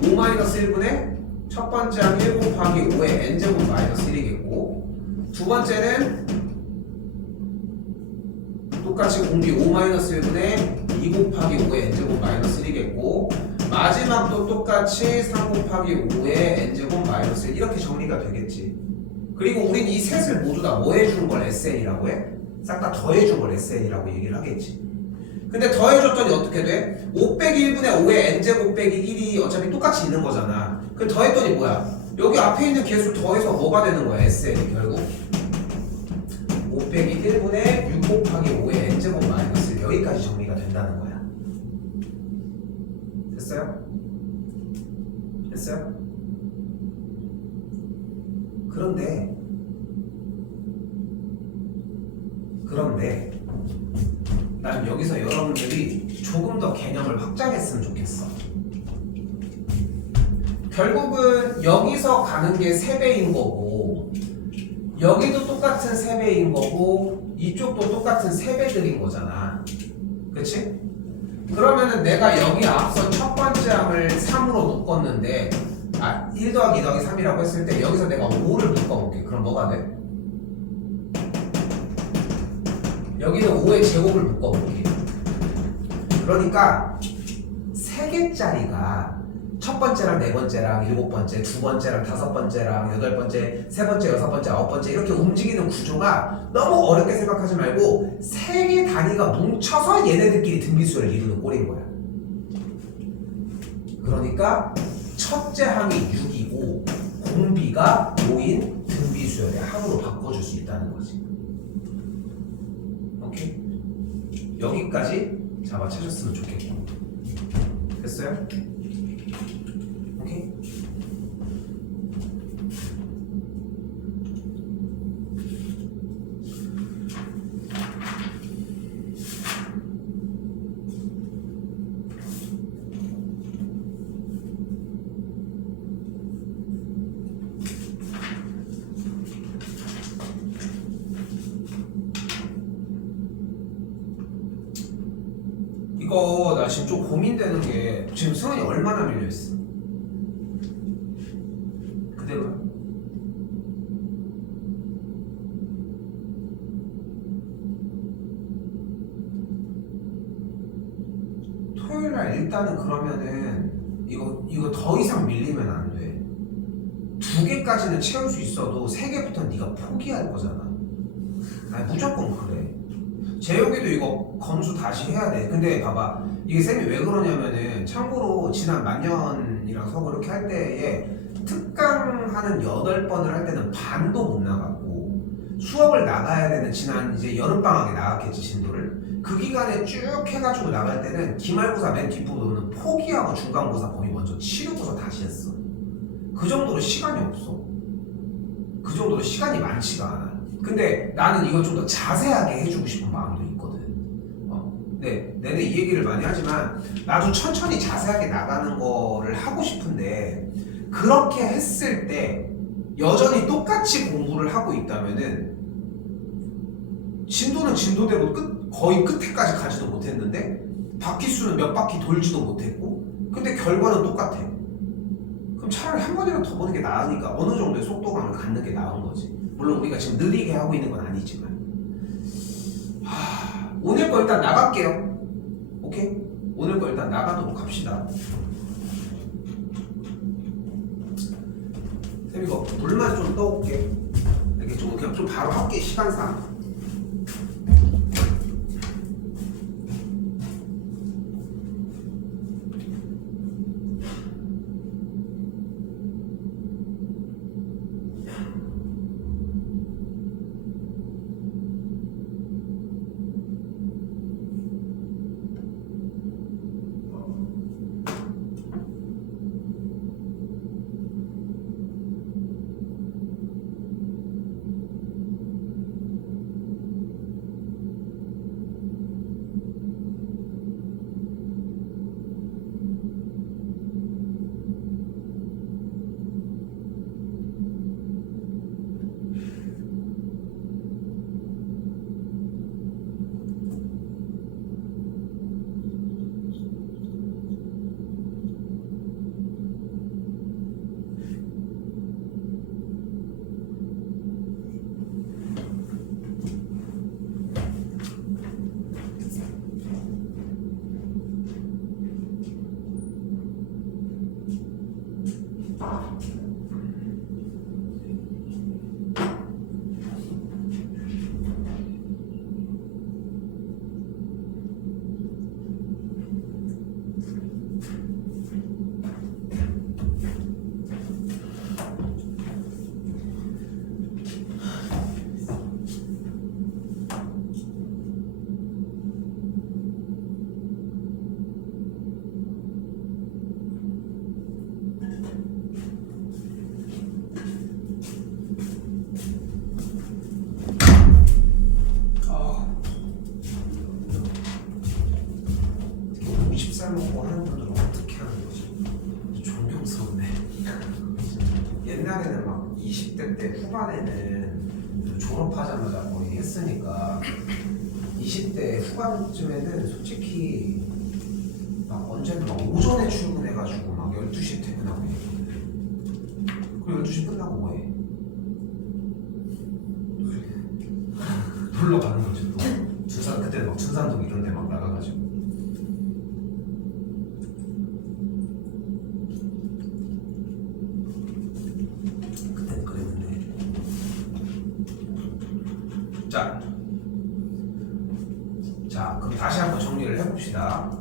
5-1분의 첫 번째 항 1 곱하기 5의 n제곱 마이너스 1이겠고 두 번째는 똑같이 공비 5-1분의 2 곱하기 5의 n제곱 마이너스 1이겠고 마지막도 똑같이 3 곱하기 5의 n제곱 마이너스 1 이렇게 정리가 되겠지. 그리고 우린 이 셋을 모두 다 뭐 해주는 걸 SN이라고 해? 싹 다 더해준 걸 SN이라고 얘기를 하겠지. 근데 더해줬더니 어떻게 돼? 5 빼기 1분의 5의 n제곱 빼기 1이 어차피 똑같이 있는 거잖아. 그 더했더니 뭐야? 여기 앞에 있는 개수 더해서 뭐가 되는 거야 SN이 결국? 5 빼기 1분의 6 곱하기 5의 n제곱 마이너스 1 여기까지 정리가 된다는 거야. 됐어요? 됐어요? 그런데 난 여기서 여러분들이 조금 더 개념을 확장했으면 좋겠어. 결국은 여기서 가는 게 3배인 거고 여기도 똑같은 3배인 거고 이쪽도 똑같은 3배들인 거잖아. 그치? 그러면은 내가 여기 앞서 첫 번째 항을 3으로 묶었는데 1 더하기 2 더하기 3이라고 했을 때 여기서 내가 5를 묶어볼게. 그럼 뭐가 돼? 여기는 5의 제곱을 묶어볼게. 그러니까 3개짜리가 첫 번째랑 네 번째랑 일곱 번째, 두 번째랑 다섯 번째랑 여덟 번째, 세 번째, 여섯 번째, 아홉 번째 이렇게 움직이는 구조가 너무 어렵게 생각하지 말고 3개 단위가 뭉쳐서 얘네들끼리 등비수를 이루는 꼴인 거야. 그러니까 첫째 항이 6이고 공비가 5인 등비수열의 항으로 바꿔줄 수 있다는 거지. 오케이? 여기까지 잡아채셨으면 좋겠고. 됐어요? 오케이? 이거 나 지금 좀 고민되는 게 지금 승원이 얼마나 밀려있어? 그대로야? 토요일날 일단은 그러면은 이거 더 이상 밀리면 안 돼. 2개까지는 채울 수 있어도 3개부터는 네가 포기할 거잖아. 아니 무조건 그래. 재욱이도 이거 검수 다시 해야 돼. 근데 봐봐, 이게 쌤이 왜 그러냐면은 참고로 지난 만년이랑 수업 이렇게 할 때에 특강하는 8번을 할 때는 반도 못 나갔고 수업을 나가야 되는 지난 이제 여름방학에 나갔겠지 진도를. 그 기간에 쭉 해가지고 나갈 때는 기말고사 맨 뒷부분은 포기하고 중간고사 범위 먼저 치르고서 다시 했어. 그 정도로 시간이 없어. 그 정도로 시간이 많지가 않아. 근데 나는 이걸 좀 더 자세하게 해주고 싶은 마음도 있거든. 네, 내내 이 얘기를 많이 하지만 나도 천천히 자세하게 나가는 거를 하고 싶은데 그렇게 했을 때 여전히 똑같이 공부를 하고 있다면은 진도는 진도대로 거의 끝에까지 가지도 못했는데 바퀴수는 몇 바퀴 돌지도 못했고 근데 결과는 똑같아. 그럼 차라리 한 번이라도 더 보는 게 나으니까 어느 정도의 속도감을 갖는 게 나은 거지. 물론 우리가 지금 느리게 하고 있는 건 아니지만 오늘 거 일단 나갈게요. 오케이? 오늘 거 일단 나가도록 합시다. 쌤 이거 물만 좀 떠올게. 이렇게 좀 그냥 좀 바로 할게 시간상. 20대 때 후반에는 졸업하자마자 거의 했으니까 20대 후반쯤에는 솔직히 막 언제든 막 오전에 출근해가지고 막 12시에 퇴근하고 그리고 12시 끝나고 뭐해? 놀러 가는 거지 또. 그때 막 춘산동 이런 데 막 나가가지고 그때는 그랬는데. 자 그럼 다시 한번 정리를 해봅시다.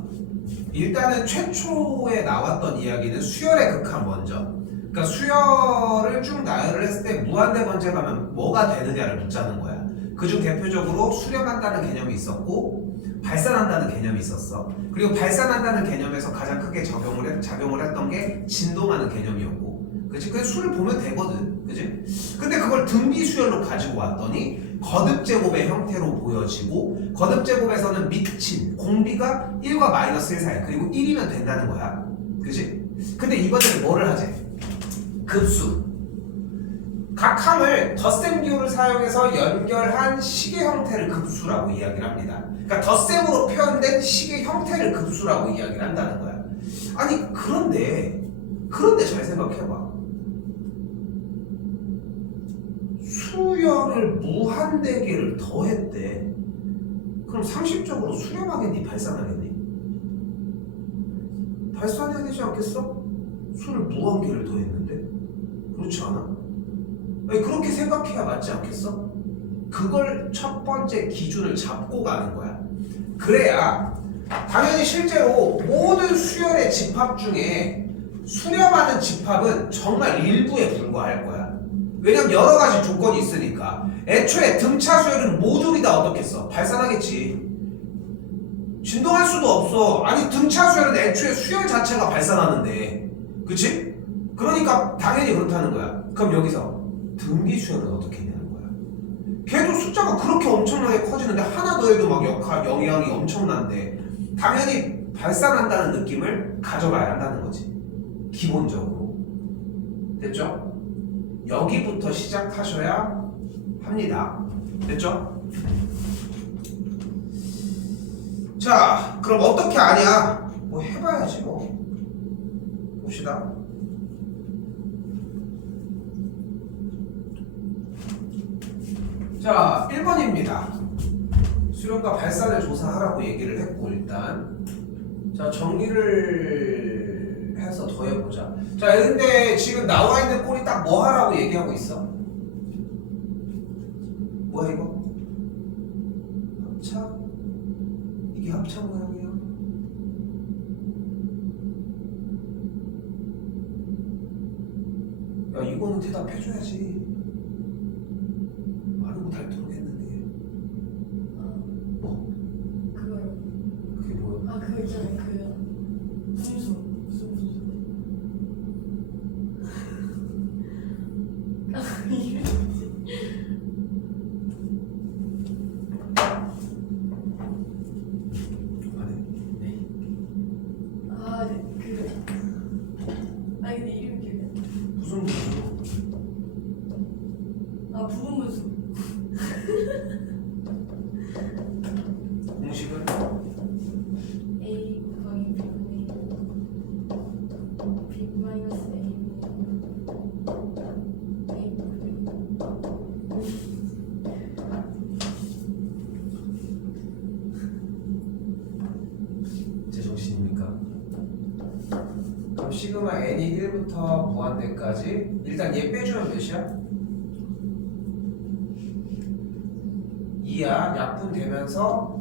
일단은 최초에 나왔던 이야기는 수열의 극한 먼저. 그러니까 수열을 쭉 나열을 했을 때 무한대 번제가면 뭐가 되느냐를 묻자는 거야. 그중 대표적으로 수렴한다는 개념이 있었고 발산한다는 개념이 있었어. 그리고 발산한다는 개념에서 가장 크게 작용을 했던 게 진동하는 개념이었고, 그치? 그 수를 보면 되거든, 그치? 근데 그걸 등비수열로 가지고 왔더니 거듭제곱의 형태로 보여지고, 거듭제곱에서는 미친 공비가 1과 마이너스 1 사이, 그리고 1이면 된다는 거야, 그치? 근데 이번에는 뭐를 하지? 급수. 각 함을 덧셈 기호를 사용해서 연결한 시계 형태를 급수라고 이야기를 합니다. 그러니까 덧셈으로 표현된 시계 형태를 급수라고 이야기를 한다는 거야. 아니 그런데 잘 생각해봐. 수열을 무한대개를 더했대. 그럼 상식적으로 수렴하겠니? 발산하겠니? 발산해야 되지 않겠어? 수를 무한개를 더했는데? 그렇지 않아? 아니, 그렇게 생각해야 맞지 않겠어? 그걸 첫 번째 기준을 잡고 가는 거야. 그래야 당연히 실제로 모든 수열의 집합 중에 수렴하는 집합은 정말 일부에 불과할 거야. 왜냐면 여러 가지 조건이 있으니까. 애초에 등차 수열은 모듈이 다 어떻겠어? 발산하겠지. 진동할 수도 없어. 아니 등차 수열은 애초에 수열 자체가 발산하는데, 그치? 그러니까 당연히 그렇다는 거야. 그럼 여기서 등기 수열은 어떻게 되는 거야? 걔도 숫자가 그렇게 엄청나게 커지는데 하나 더 해도 막 영향이 엄청난데 당연히 발산한다는 느낌을 가져가야 한다는 거지. 기본적으로. 됐죠? 여기부터 시작하셔야 합니다. 됐죠? 자, 그럼 어떻게 아냐? 뭐 해봐야지 뭐. 봅시다. 자, 1번입니다. 수렴과 발산을 조사하라고 얘기를 했고, 일단 자 정리를 해서 더 해보자. 자, 근데 지금 나와 있는 꼴이 딱 뭐 하라고 얘기하고 있어? 뭐야 이거? 합차? 이게 합차 모양이야? 야, 이거는 대답해줘야지. 말하고 닳도록 했는데. 뭐? 그거요. 그게 뭐야? 아 그거 있잖아요. 그 분수. 무슨 분수? 아 이게 뭐지? 네. 아 네. 그. 아 근데 이름이 기억이 안 나. 무슨 무슨? 아 부분분수. 공식은? A 곱하기 B분의 B 마이너스 A A 제정신입니까? 그럼 시그마 n이 1부터 무한대까지 일단 얘 빼주면 몇이야? 2야. 약분되면서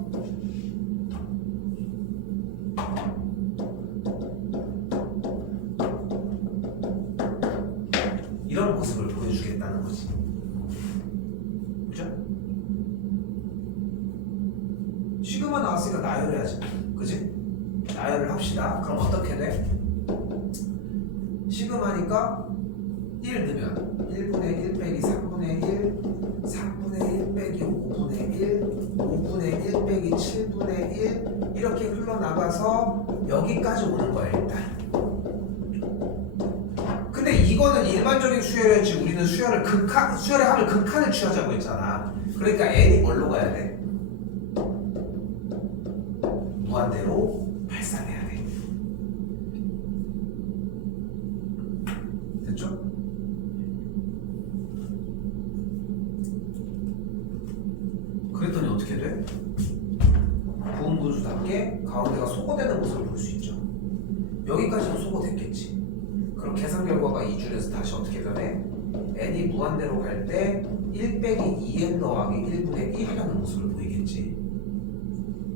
이런 모습을 보여주겠다는 거지. 그죠? 시그마 나왔으니까 나열해야지. 그지? 나열을 합시다. 그럼 어떻게 돼? 시그마니까 1 넣으면 1분의 1 빼기 3분의 1 3분의 1 빼기 5분의 1 5분의 1 빼기 7분의 1 이렇게 흘러나가서 여기까지 오는 거야 일단. 근데 이거는 일반적인 수열 수열이었지. 우리는 수열의 합을 극한을 취하자고 했잖아. 그러니까 n이 뭘로 가야 돼? 무한대로 발산해야 돼. 됐죠? 그랬더니 어떻게 돼? 부음분수답게 가운데가 소거되는 모습을 볼 수 있죠. 여기까지도 소거됐겠지. 그럼 계산 결과가 이 줄에서 다시 어떻게 변해? n이 무한대로 갈 때 1 빼기 2n 더하기 1분의 1이라는 모습을 보이겠지.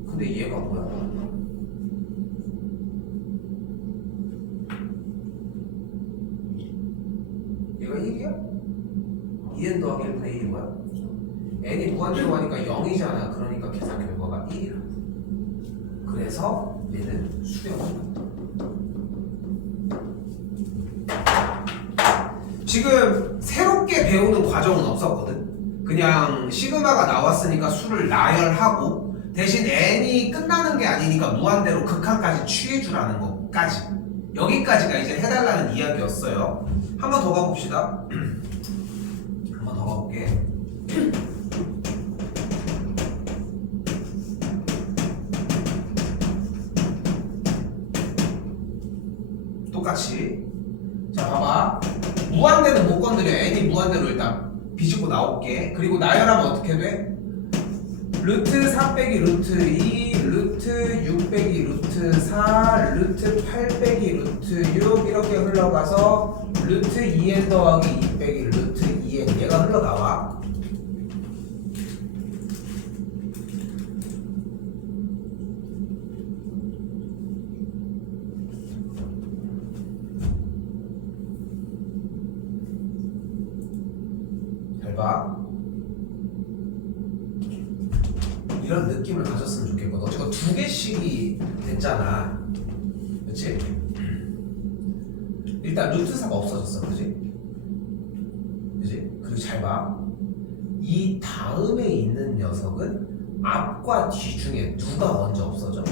근데 얘가 뭐야? 얘가 1이야? 2n 더하기 1분의 1이 뭐야? n이 무한대로 가니까 0이잖아. 그러니까 계산 결과가 1이야. 그래서 얘는 수렴이야. 지금 새롭게 배우는 과정은 없었거든. 그냥 시그마가 나왔으니까 수를 나열하고 대신 n이 끝나는 게 아니니까 무한대로 극한까지 취해주라는 것까지, 여기까지가 이제 해달라는 이야기였어요. 한 번 더 가봅시다. 한 번 더 가볼게. 똑같이. 자, 봐봐. 무한대는 못 건드려. n이 무한대로 일단 비집고 나올게. 그리고 나열하면 어떻게 돼? 루트 4 빼기 루트 2, 루트 6 빼기 루트 4, 루트 8 빼기 루트 6 이렇게 흘러가서 루트 2n 더하기 2 빼기 루트 2n 얘가 흘러나와. 잘 봐. 이런 느낌을 가졌으면 좋겠거든. 어쨌건 두 개씩이 됐잖아. 그치? 일단 루트 4가 없어졌어. 그치? 그치? 그리고 잘 봐. 이 다음에 있는 녀석은 앞과 뒤 중에 누가 먼저 없어져?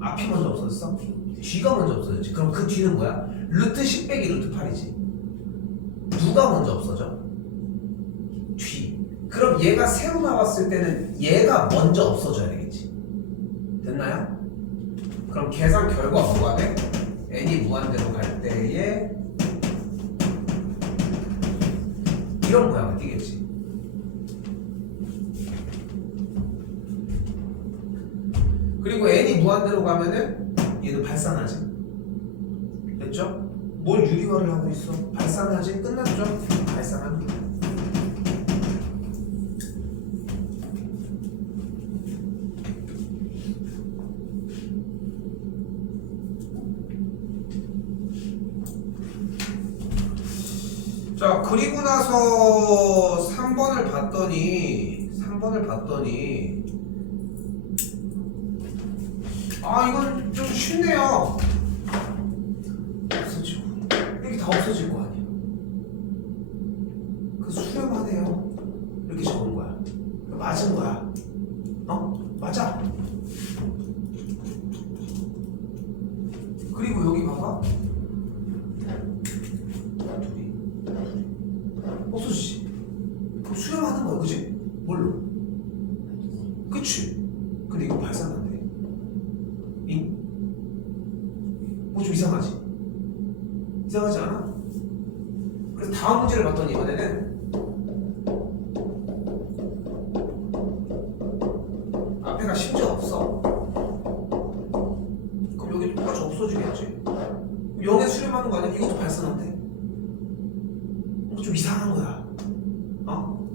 앞이 먼저 없어졌어? 뒤가 먼저 없어졌지. 그럼 그 뒤는 뭐야? 루트 10 빼기 루트 8이지. 누가 먼저 없어져? 뒤. 그럼 얘가 새로 나왔을 때는 얘가 먼저 없어져야 되겠지. 됐나요? 그럼 계산 결과 뭐가 돼? n이 무한대로 갈 때에 이런 모양을 띄겠지. 그리고 n이 무한대로 가면은 얘는 발산하지. 됐죠? 뭘 유리화를 하고 있어? 발산하지? 끝났죠? 발산합니다. 자, 그리고 나서 3번을 봤더니 아, 이건 좀 쉽네요. 없어지고 이렇게 다 없어질 거 아니야. 그 수렴하네요. 이렇게 적은 거야. 맞은 거야. 맞아. 그리고 여기 봐봐. 둘이 없어지지. 그럼 수렴하는 거야, 그지? 뭘로? 그치? 근데 이거 발산한대. 뭐 좀 이상하지? 이상하지 않아? 그래서 다음 문제를 봤더니 이번에는 앞에가 심지어 없어. 그럼 여기 똑같이 없어지겠지. 0에 수렴하는 거 아니야? 이것도 발산한대. 좀 이상한 거야.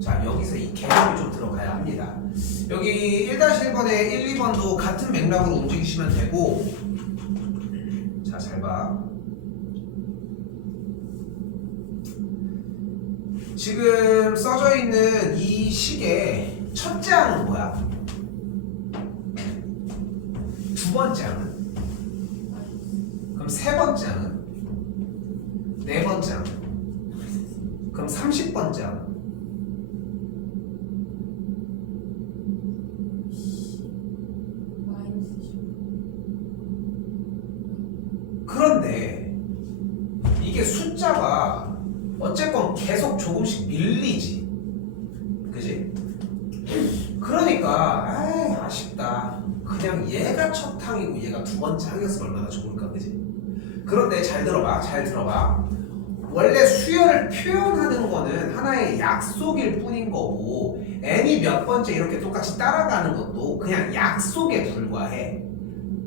자, 여기서 이 개념이 좀 들어가야 합니다. 여기 1-1번에 1, 2번도 같은 맥락으로 움직이시면 되고, 자, 잘 봐. 지금 써져 있는 이 식의 첫째 항은 뭐야? 두 번째 항은? 그럼 세 번째 항은? 네 번째 항은? 그럼 30번째 항은? 그런데 어쨌건 계속 조금씩 밀리지. 그지? 그러니까 아쉽다. 그냥 얘가 첫 항이고 얘가 두 번째 항이었으면 얼마나 좋을까. 그지? 그런데 잘 들어봐. 원래 수열을 표현하는 거는 하나의 약속일 뿐인 거고 n이 몇 번째 이렇게 똑같이 따라가는 것도 그냥 약속에 불과해.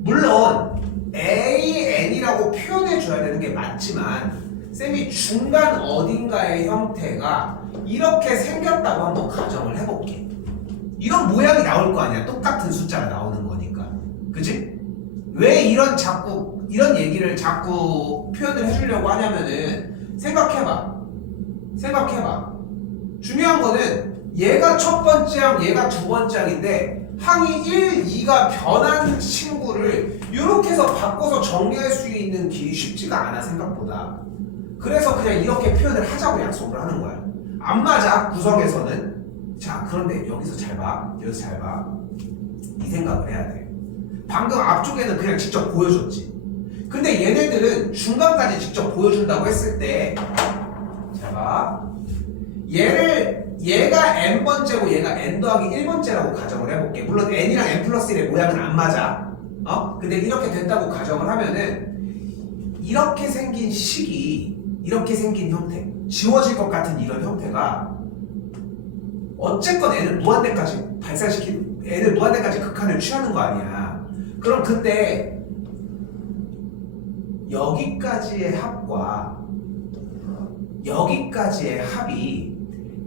물론 a, n이라고 표현해 줘야 되는 게 맞지만 쌤이 중간 어딘가의 형태가 이렇게 생겼다고 한번 가정을 해볼게. 이런 모양이 나올 거 아니야. 똑같은 숫자가 나오는 거니까. 그치? 왜 이런 얘기를 자꾸 표현을 해주려고 하냐면은 생각해봐. 중요한 거는 얘가 첫 번째 항, 얘가 두 번째 항인데 항이 1, 2가 변한 친구를 이렇게 해서 바꿔서 정리할 수 있는 길이 쉽지가 않아 생각보다. 그래서 그냥 이렇게 표현을 하자고 약속을 하는 거야. 안 맞아 구성에서는. 자 그런데 여기서 잘 봐. 이 생각을 해야 돼. 방금 앞쪽에는 그냥 직접 보여줬지. 근데 얘네들은 중간까지 직접 보여준다고 했을 때 잘 봐. 얘가 n번째고 얘가 n 더하기 1번째라고 가정을 해볼게. 물론 n이랑 n 플러스 1의 모양은 안 맞아. 근데 이렇게 됐다고 가정을 하면은 이렇게 생긴 식이 이렇게 생긴 형태, 지워질 것 같은 이런 형태가 어쨌건 n을 무한대까지 n을 무한대까지 극한을 취하는 거 아니야. 그럼 그때 여기까지의 합과 여기까지의 합이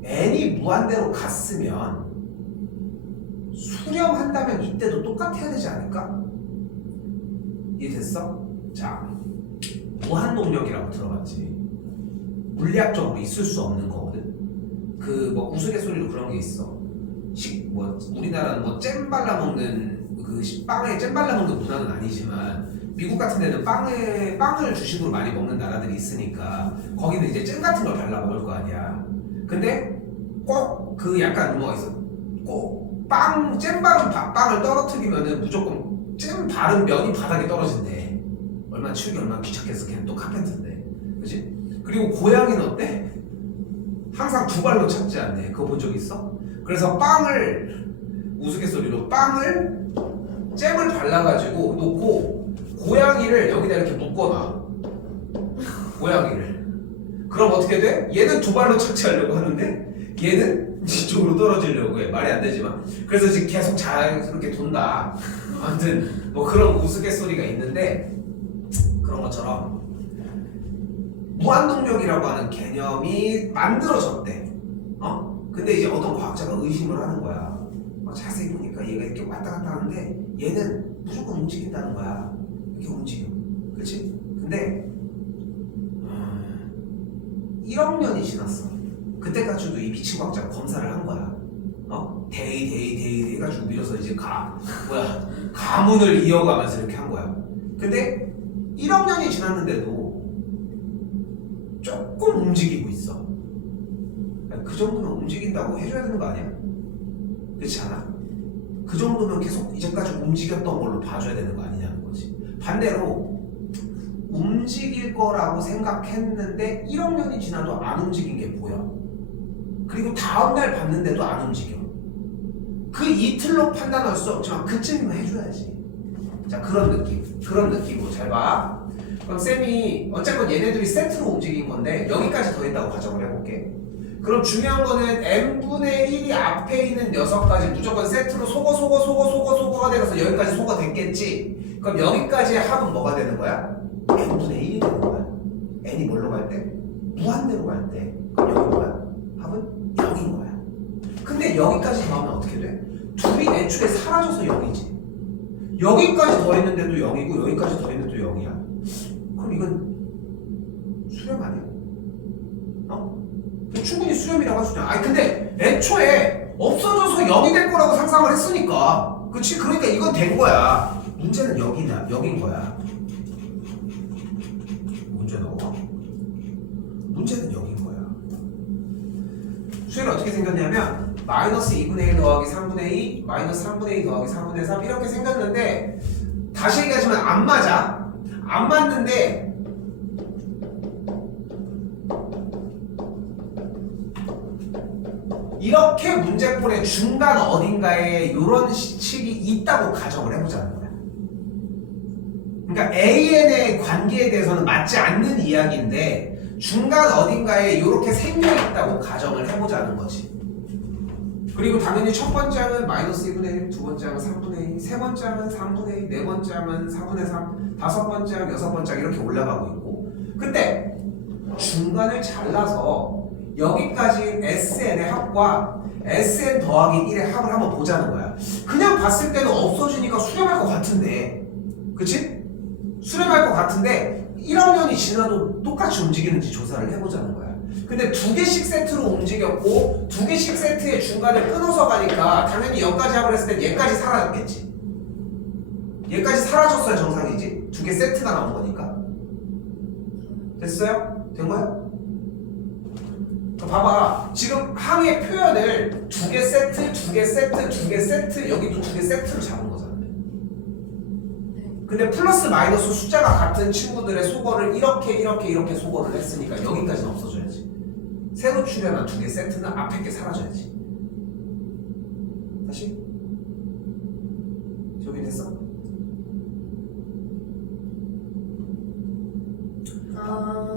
n이 무한대로 갔으면 수렴한다면 이때도 똑같아야 되지 않을까? 이해됐어? 자, 무한동력이라고 들어봤지. 물리학적으로 있을 수 없는 거거든. 그 뭐 우스갯소리로 그런 게 있어. 우리나라는 뭐 잼 발라먹는 빵에 잼 발라먹는 문화는 아니지만 미국 같은 데는 빵을 주식으로 많이 먹는 나라들이 있으니까 거기는 이제 잼 같은 걸 발라 먹을 거 아니야. 근데 꼭 그 약간 뭐가 있어. 꼭 잼 바른 빵을 떨어뜨리면은 무조건 잼 바른 면이 바닥에 떨어진대. 얼마나 치우기 얼마나 귀찮겠어. 걔는 또 카펜터인데. 그치? 그리고 고양이는 어때? 항상 두 발로 찾지 않네. 그거 본 적 있어? 그래서 우스갯소리로 잼을 발라가지고 놓고 고양이를 여기다 이렇게 묶어놔. 고양이를. 그럼 어떻게 돼? 얘는 두 발로 착지하려고 하는데 얘는 이쪽으로 떨어지려고 해. 말이 안 되지만. 그래서 지금 계속 자연스럽게 돈다. 아무튼 뭐 그런 우스갯소리가 있는데 그런 것처럼 무한동력이라고 하는 개념이 만들어졌대. 근데 이제 어떤 과학자가 의심을 하는 거야. 자세히 보니까 얘가 이렇게 왔다 갔다 하는데 얘는 무조건 움직인다는 거야. 이렇게 움직여. 그치? 근데 1억 년이 지났어. 그때까지도 이 미친 과학자가 검사를 한 거야. 데이 해가지고 밀어서 이제 가문을 이어가면서 이렇게 한 거야. 근데 1억 년이 지났는데도 조금 움직이고 있어. 그 정도면 움직인다고 해줘야 되는 거 아니야? 그렇지 않아? 그 정도면 계속 이제까지 움직였던 걸로 봐줘야 되는 거 아니냐는 거지. 반대로 움직일 거라고 생각했는데 1억 년이 지나도 안 움직인 게 보여. 그리고 다음날 봤는데도 안 움직여. 그 이틀로 판단할 수 없지만 그쯤이면 해줘야지. 자, 그런 느낌으로 잘 봐. 그럼 쌤이 어쨌건 얘네들이 세트로 움직인 건데 여기까지 더했다고 가정을 해볼게. 그럼 중요한 거는 n분의 1이 앞에 있는 녀석까지 무조건 세트로 소거가 돼서 여기까지 소거됐겠지. 그럼 여기까지의 합은 뭐가 되는 거야? n분의 1이 되는 거야. n이 뭘로 갈 때? 무한대로 갈 때. 그럼 여기 뭐야? 합은 0인 거야. 근데 여기까지 더하면 어떻게 돼? 둘이 애초에 사라져서 0이지. 여기까지 더했는데도 0이고 여기까지 더했는데도 0이야. 그럼 이건 수렴 아니야? 충분히 수렴이라고 할 수 있냐. 근데 애초에 없어져서 0이 될 거라고 상상을 했으니까. 그치? 그러니까 이건 된 거야. 문제는 여긴 거야. 문제는 여긴 거야. 수열이 어떻게 생겼냐면 마이너스 2분의 1 더하기 3분의 2 마이너스 3분의 2 더하기 4분의 3 이렇게 생겼는데 다시 얘기하지만 안 맞아. 안 맞는데 이렇게 문제풀의 중간 어딘가에 이런 시칙이 있다고 가정을 해보자는 거야. 그러니까 AN의 관계에 대해서는 맞지 않는 이야기인데 중간 어딘가에 이렇게 생겨있다고 가정을 해보자는 거지. 그리고 당연히 첫 번째 항은 마이너스 2분의 1, 두 번째 항은 3분의 2, 세 번째 항은 3분의 2, 네 번째 항은 4분의 3, 다섯 번째 항, 여섯 번째 항 이렇게 올라가고 있고, 근데 중간을 잘라서 여기까지 SN의 합과 SN 더하기 1의 합을 한번 보자는 거야. 그냥 봤을 때는 없어지니까 수렴할 것 같은데, 그치? 수렴할 것 같은데 1학년이 지나도 똑같이 움직이는지 조사를 해보자는 거야. 근데 두 개씩 세트로 움직였고 두 개씩 세트의 중간을 끊어서 가니까 당연히 여기까지 합을 했을 때 얘까지 사라졌겠지. 얘까지 사라졌어야 정상이지. 두 개 세트가 나온 거니까. 됐어요? 된 거야? 봐봐. 지금 항의 표현을 두 개 세트, 두 개 세트, 두 개 세트, 여기도 두 개 세트로 잡은 거잖아. 근데 플러스 마이너스 숫자가 같은 친구들의 소거를 이렇게 소거를 했으니까 여기까지는 없어져야지. 새로 출현한 두 개 세트는 앞에 게 사라져야지. 다시 저기 됐어?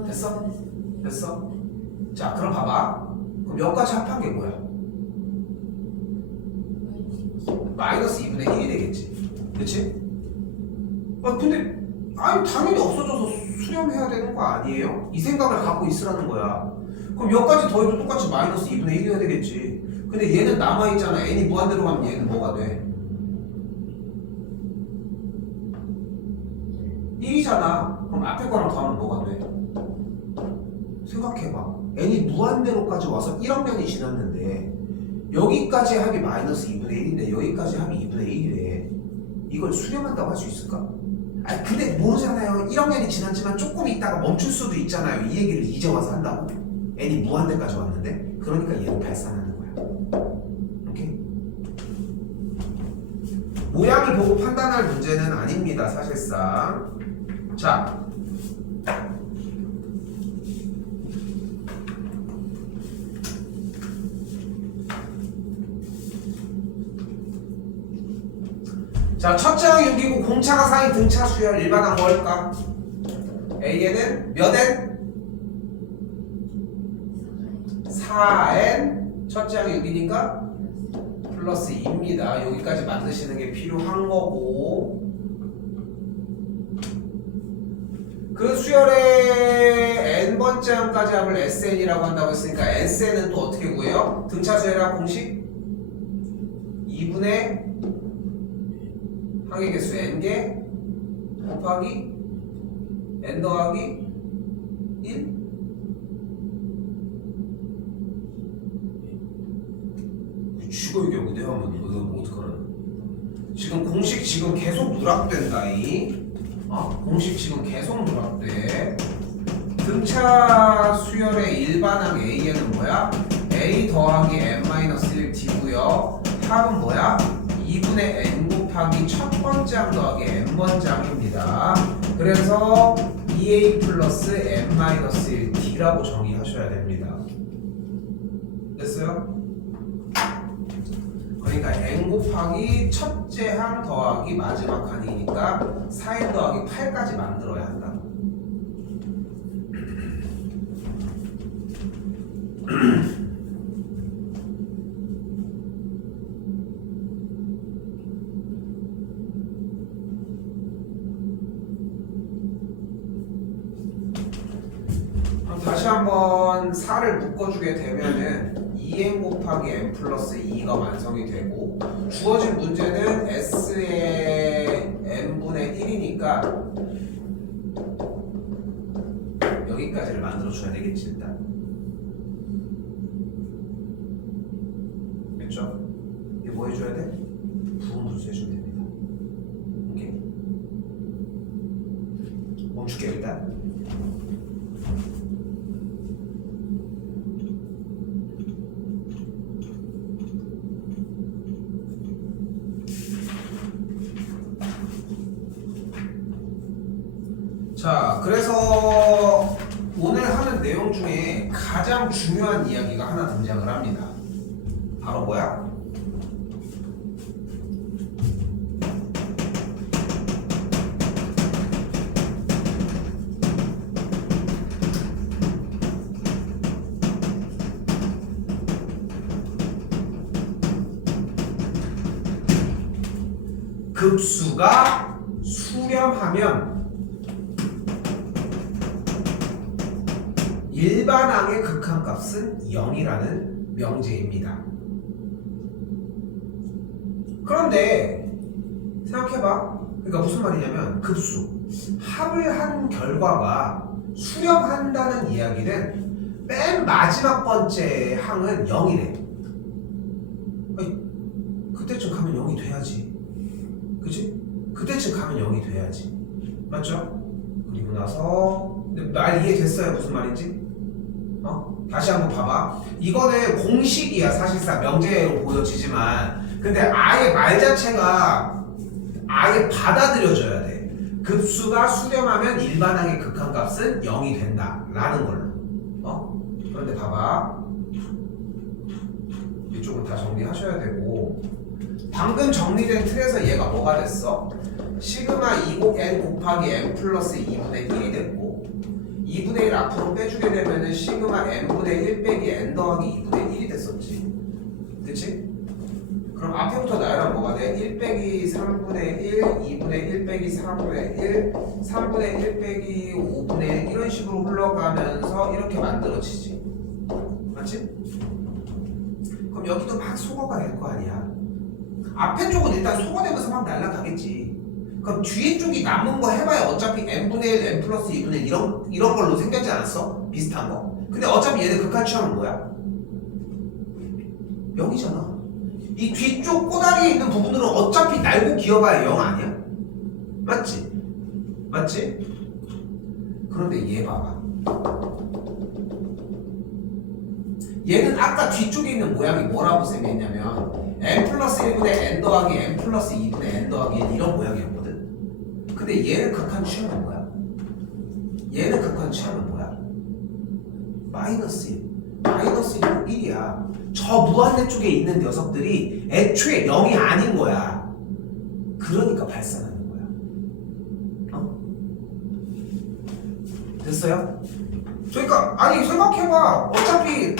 됐어? 됐어? 자 그럼 봐봐. 그럼 여기까지 합한 게 뭐야? 마이너스 2분의 1이 되겠지. 그치? 근데 아니 당연히 없어져서 수렴해야 되는 거 아니에요? 이 생각을 갖고 있으라는 거야. 그럼 여기까지 더해도 똑같이 마이너스 2분의 1이어야 되겠지. 근데 얘는 남아있잖아. n이 무한대로 가면 얘는 뭐가 돼? 1이잖아. 그럼 앞에 거랑 더하면 뭐가 돼? 생각해봐. n이 무한대로까지 와서 1학년이 지났는데 여기까지 합이 마이너스 2분의 1인데 여기까지 합이 2분의 1이래. 이걸 수렴한다고 할 수 있을까? 아니 근데 모르잖아요. 1학년이 지났지만 조금 있다가 멈출 수도 있잖아요. 이 얘기를 이제 와서 한다고? n이 무한대까지 왔는데 그러니까 얘는 발산하는 거야. 오케이? 모양을 보고 판단할 문제는 아닙니다. 사실상. 자 자, 첫째 항 6이고 공차가 4인 등차 수열 일반항 뭘까? A에는 몇 n? 4n 첫째 항 6이니까 플러스 2입니다. 여기까지 만드시는 게 필요한 거고 그 수열의 n번째 항까지 합을 SN이라고 한다고 했으니까 SN은 또 어떻게 구해요? 등차 수열학 공식 2분의 항의 개수 n개 곱하기 n 더하기 1 쥐고 이게 무대하면 이거 어떡하라는 지금 공식 지금 계속 누락된다이 공식 지금 계속 누락돼. 등차 수열의 일반항 A에는 뭐야? A 더하기 n-1 D고요 합은 뭐야? 2분의 n 곱하기 첫 번째 항 더하기 n번째 항입니다. 그래서 2a 플러스 n-1d라고 정의하셔야 됩니다. 됐어요? 그러니까 n 곱하기 첫째 항 더하기 마지막 항이니까 4n 더하기 8까지 만들어야 한다. 다시 한번 4를 묶어주게 되면은 2n 곱하기 n 플러스 2가 완성이 되고 주어진 문제는 s의 n분의 1이니까 여기까지를 만들어줘야 되겠지 일단. 됐죠? 이게 뭐 해줘야 돼? 부분으로 해주면 됩니다. 오케이? 멈출게요 일단. 자, 그래서 오늘 하는 내용 중에 가장 중요한 이야기가 하나 등장을 합니다. 바로 뭐야? 급수가 수렴하면 일반항의 극한값은 0이라는 명제입니다. 그런데 생각해봐. 그러니까 무슨 말이냐면 급수 합을 한 결과가 수렴한다는 이야기는 맨 마지막 번째 항은 0이래. 그때쯤 가면 0이 돼야지. 그치? 그때쯤 가면 0이 돼야지. 맞죠? 그리고 나서 말 이해됐어요? 무슨 말인지? 다시 한번 봐봐. 이거는 공식이야. 사실상 명제로 보여지지만 근데 아예 말 자체가 아예 받아들여져야 돼. 급수가 수렴하면 일반항의 극한값은 0이 된다 라는 걸로. 그런데 봐봐. 이쪽은 다 정리하셔야 되고 방금 정리된 틀에서 얘가 뭐가 됐어? 시그마 2곱 n 곱하기 n 플러스 2분의 1이 됐고 2분의 1 앞으로 빼주게 되면은 시그마 n분의 1 빼기 n 더하기 2분의 1이 됐었지. 그치? 그럼 앞에부터 나열하면 뭐가 돼? 1 빼기 3분의 1, 2분의 1 빼기 4분의 1, 3분의 1 빼기 5분의 1 이런 식으로 흘러가면서 이렇게 만들어지지. 맞지? 그럼 여기도 막 소거가 될 거 아니야. 앞에 쪽은 일단 소거되면서 막 날아가겠지. 그럼 뒤에 쪽이 남은 거 해봐야 어차피 n분의 1, n 플러스 2분의 1 이런 걸로 생겼지 않았어? 비슷한 거. 근데 어차피 얘네 극한 취함은 뭐야? 0이잖아. 이 뒤쪽 꼬다리에 있는 부분들은 어차피 날고 기어봐야 0 아니야? 맞지? 맞지? 그런데 얘 봐봐. 얘는 아까 뒤쪽에 있는 모양이 뭐라고 생겼냐면 n 플러스 1분의 n 더하기 n 플러스 2분의 n 더하기 1 이런 모양이었거든. 근데 얘는 극한 취함은 뭐야? 얘는 극한 취함은 뭐야? 마이너스 1. 마이너스 1은 1이야. 저 무한대 쪽에 있는 녀석들이 애초에 0이 아닌 거야. 그러니까 발산하는 거야. 됐어요? 그러니까 아니 생각해봐. 어차피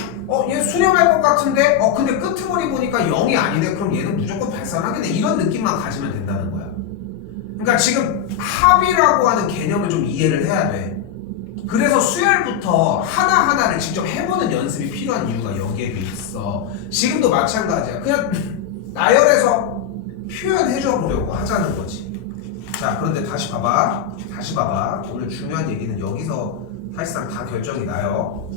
얘 수렴할 것 같은데 근데 끄트머리 보니까 0이 아니네. 그럼 얘는 무조건 발산하겠네. 이런 느낌만 가지면 된다는 거야. 그러니까 지금 합이라고 하는 개념을 좀 이해를 해야 돼. 그래서 수열부터 하나하나를 직접 해보는 연습이 필요한 이유가 여기에도 있어. 지금도 마찬가지야. 그냥 나열해서 표현해줘 보려고 하자는 거지. 자, 그런데 다시 봐봐. 오늘 중요한 얘기는 여기서 사실상 다 결정이 나요.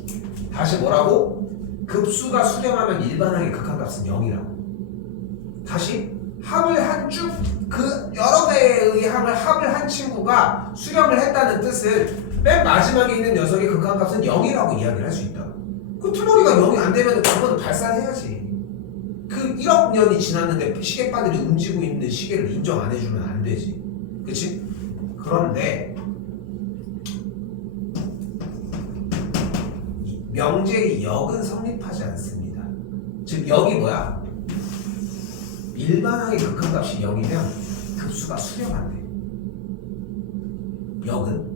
다시 뭐라고? 급수가 수렴하면 일반항의 극한값은 0이라고. 다시 합을 한 쭉 그 여러 개의 합을 한 친구가 수렴을 했다는 뜻은 맨 마지막에 있는 녀석의 극한값은 0이라고 이야기를 할 수 있다. 끄트머리가 0이 안 되면 그건 발산해야지. 그 1억 년이 지났는데 시계바늘이 움직이고 있는 시계를 인정 안 해주면 안 되지. 그치? 그런데 명제의 역은 성립하지 않습니다. 즉 역이 뭐야? 일반항의 극한값이 0이면 급수가 수렴한대. 역은?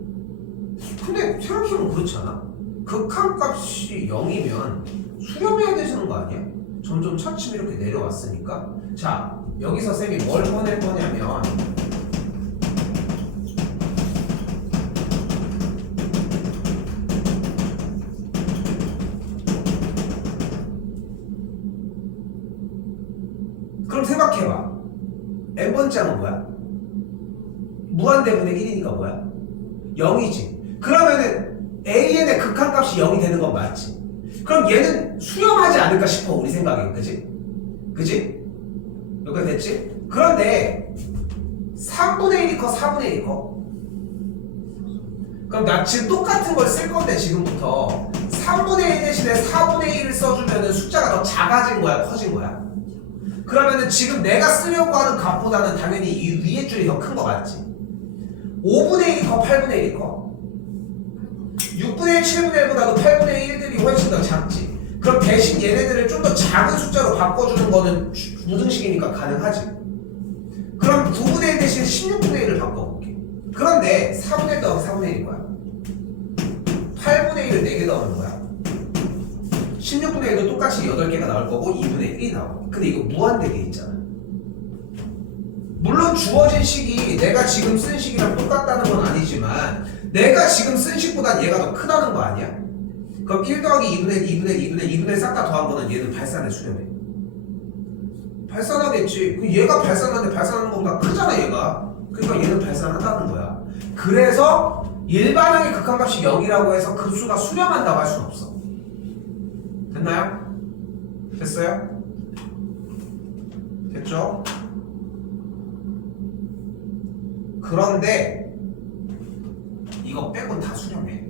근데 생각해보면 그렇지 않아? 극한값이 0이면 수렴해야 되는 거 아니야? 점점 차츰 이렇게 내려왔으니까. 자, 여기서 쌤이 뭘 꺼낼 거냐면 그럼 생각해봐. n번째 항은 뭐야? 무한대분의 1이니까 뭐야? 0이지. 그러면은 AN의 극한값이 0이 되는 건 맞지. 그럼 얘는 수렴하지 않을까 싶어. 우리 생각에. 그치? 여기까지 됐지? 그런데 3분의 1이 커? 4분의 1이 커? 그럼 나 지금 똑같은 걸 쓸 건데 지금부터 3분의 1 대신에 4분의 1을 써주면은 숫자가 더 작아진 거야? 커진 거야? 그러면은 지금 내가 쓰려고 하는 값보다는 당연히 이 위에 줄이 더 큰 거 맞지? 5분의 1이 커? 8분의 1이 커? 6분의 1, 7분의 1보다도 8분의 1들이 훨씬 더 작지? 그럼 대신 얘네들을 좀 더 작은 숫자로 바꿔주는 거는 무등식이니까 가능하지. 그럼 9분의 1 대신 16분의 1을 바꿔볼게. 그런데 4분의 1 더하기 4분의 1이 뭐야? 8분의 1을 4개 더하는 거야. 16분의 1도 똑같이 8개가 나올 거고 2분의 1이 나와. 근데 이거 무한대개 있잖아. 물론 주어진 식이 내가 지금 쓴 식이랑 똑같다는 건 아니지만 내가 지금 쓴 식보단 얘가 더 크다는 거 아니야? 그럼 1 더하기 2분의 1, 2분의 1, 2분의 1, 2분의 1 싹 다 더한 거는 얘는 발산해 수렴해. 발산하겠지. 얘가 발산하는데 발산하는 것보다 크잖아 얘가. 그러니까 얘는 발산한다는 거야. 그래서 일반항의 극한값이 0이라고 해서 급수가 수렴한다고 할 수는 없어. 됐나요? 됐어요? 됐죠? 그런데 이거 빼곤 다 수렴해.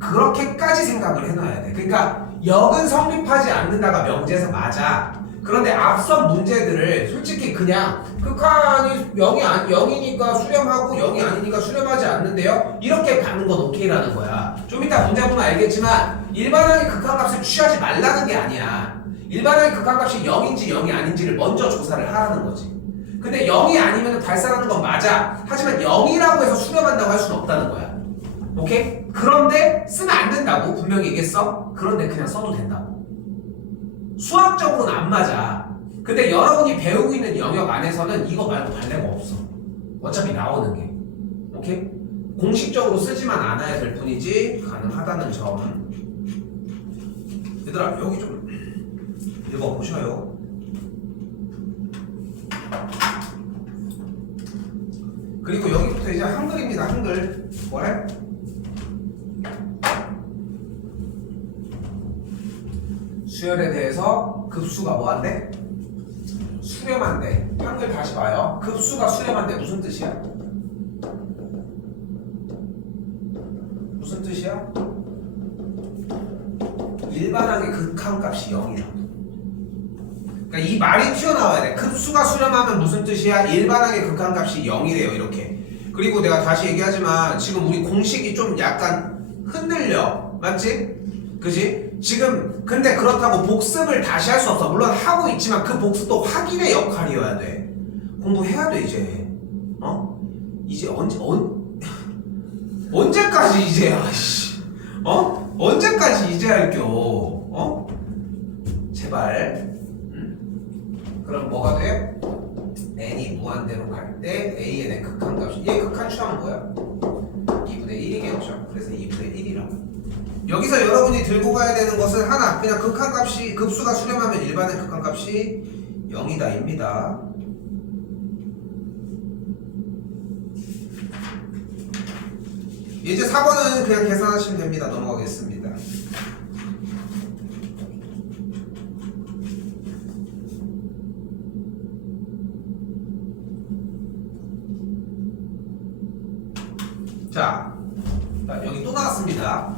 그렇게까지 생각을 해놔야 돼. 그러니까 역은 성립하지 않는다가 명제에서 맞아. 그런데 앞선 문제들을 솔직히 그냥 극한이 0이니까 수렴하고 0이 아니니까 수렴하지 않는데요? 이렇게 가는 건 오케이라는 거야. 좀 이따 문제 보면 알겠지만 일반항의 극한값을 취하지 말라는 게 아니야. 일반항의 극한값이 0인지 0이 아닌지를 먼저 조사를 하라는 거지. 근데 0이 아니면 발산하는 건 맞아. 하지만 0이라고 해서 수렴한다고 할 수는 없다는 거야. 오케이? 그런데 쓰면 안 된다고 분명히 얘기했어? 그런데 그냥 써도 된다고. 수학적으로는 안 맞아. 근데 여러분이 배우고 있는 영역 안에서는 이거 말고 발레가 없어. 어차피 나오는 게. 오케이? 공식적으로 쓰지만 않아야 될 뿐이지 가능하다는 점. 얘들아 여기 좀 읽어보셔요. 그리고 여기부터 이제 한글입니다. 한글. 뭐래? 수열에 대해서 급수가 뭐한대? 수렴한대. 한글 다시 봐요. 급수가 수렴한대 무슨 뜻이야? 무슨 뜻이야? 일반항의 극한값이 0이라고. 그러니까 이 말이 튀어나와야 돼. 급수가 수렴하면 무슨 뜻이야? 일반항의 극한값이 0이래요. 이렇게. 그리고 내가 다시 얘기하지만 지금 우리 공식이 좀 약간 흔들려. 맞지? 그지? 지금 근데 그렇다고 복습을 다시 할 수 없어. 물론 하고 있지만 그 복습도 확인의 역할이어야 돼. 공부해야 돼 이제. 이제 언제까지 이제 아씨. 언제까지 이제 할겨? 제발. 그럼 뭐가 돼? n이 무한대로 갈 때 an의 극한값이 얘 극한 취하면 뭐야? 2분의 1이겠죠. 그래서 2분의 1이라고. 여기서 여러분이 들고 가야 되는 것은 하나, 그냥 극한값이 급수가 수렴하면 일반의 극한값이 0이다 입니다. 이제 4번은 그냥 계산하시면 됩니다. 넘어가겠습니다. 자, 여기 또 나왔습니다.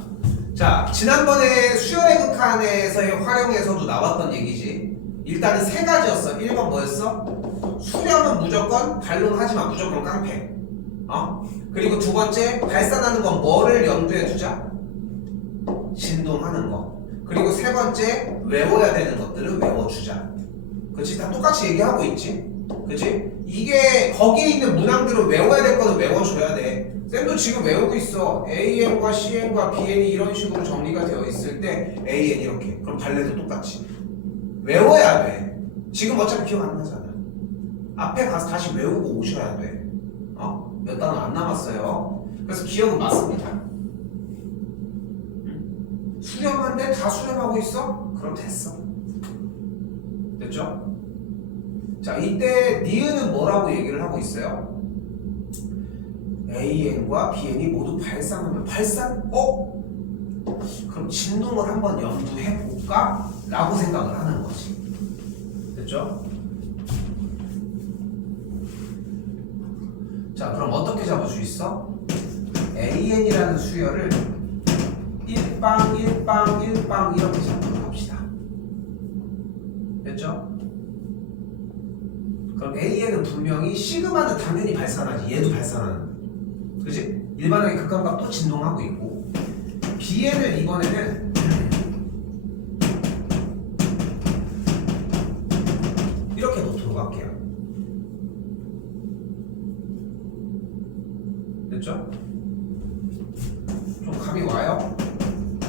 자, 지난번에 수열의 극한에서의 활용에서도 나왔던 얘기지. 일단은 세 가지였어. 1번 뭐였어? 수렴은 무조건 반론하지마. 무조건 깡패. 그리고 두 번째, 발산하는 건 뭐를 염두에 두자? 진동하는 거. 그리고 세 번째, 외워야 되는 것들은 외워주자. 그치? 다 똑같이 얘기하고 있지? 그치? 이게 거기에 있는 문항들을 외워야 될 거는 외워줘야 돼. 쌤도 지금 외우고 있어. AN과 CN과 BN이 이런 식으로 정리가 되어 있을 때 AN 이렇게. 그럼 발레도 똑같이. 외워야 돼. 지금 어차피 기억 안 나잖아. 앞에 가서 다시 외우고 오셔야 돼. 몇 단어 안 남았어요. 그래서 기억은 맞습니다. 수렴한데 다 수렴하고 있어? 그럼 됐어. 됐죠? 자, 이때 니은은 뭐라고 얘기를 하고 있어요? AN과 BN이 모두 발산하면 발산? 그럼 진동을 한번 염두해 볼까? 라고 생각을 하는 거지. 됐죠? 자, 그럼 어떻게 잡을 수 있어? AN이라는 수열을 1빵, 1빵, 1빵 이렇게 잡도록 합시다. 됐죠? 그럼 AN은 분명히 시그마는 당연히 발산하지. 얘도 발산하는. 그치? 일반하게 극한값 또 진동하고 있고 BN을 이번에는 됐죠? 좀 감이 와요?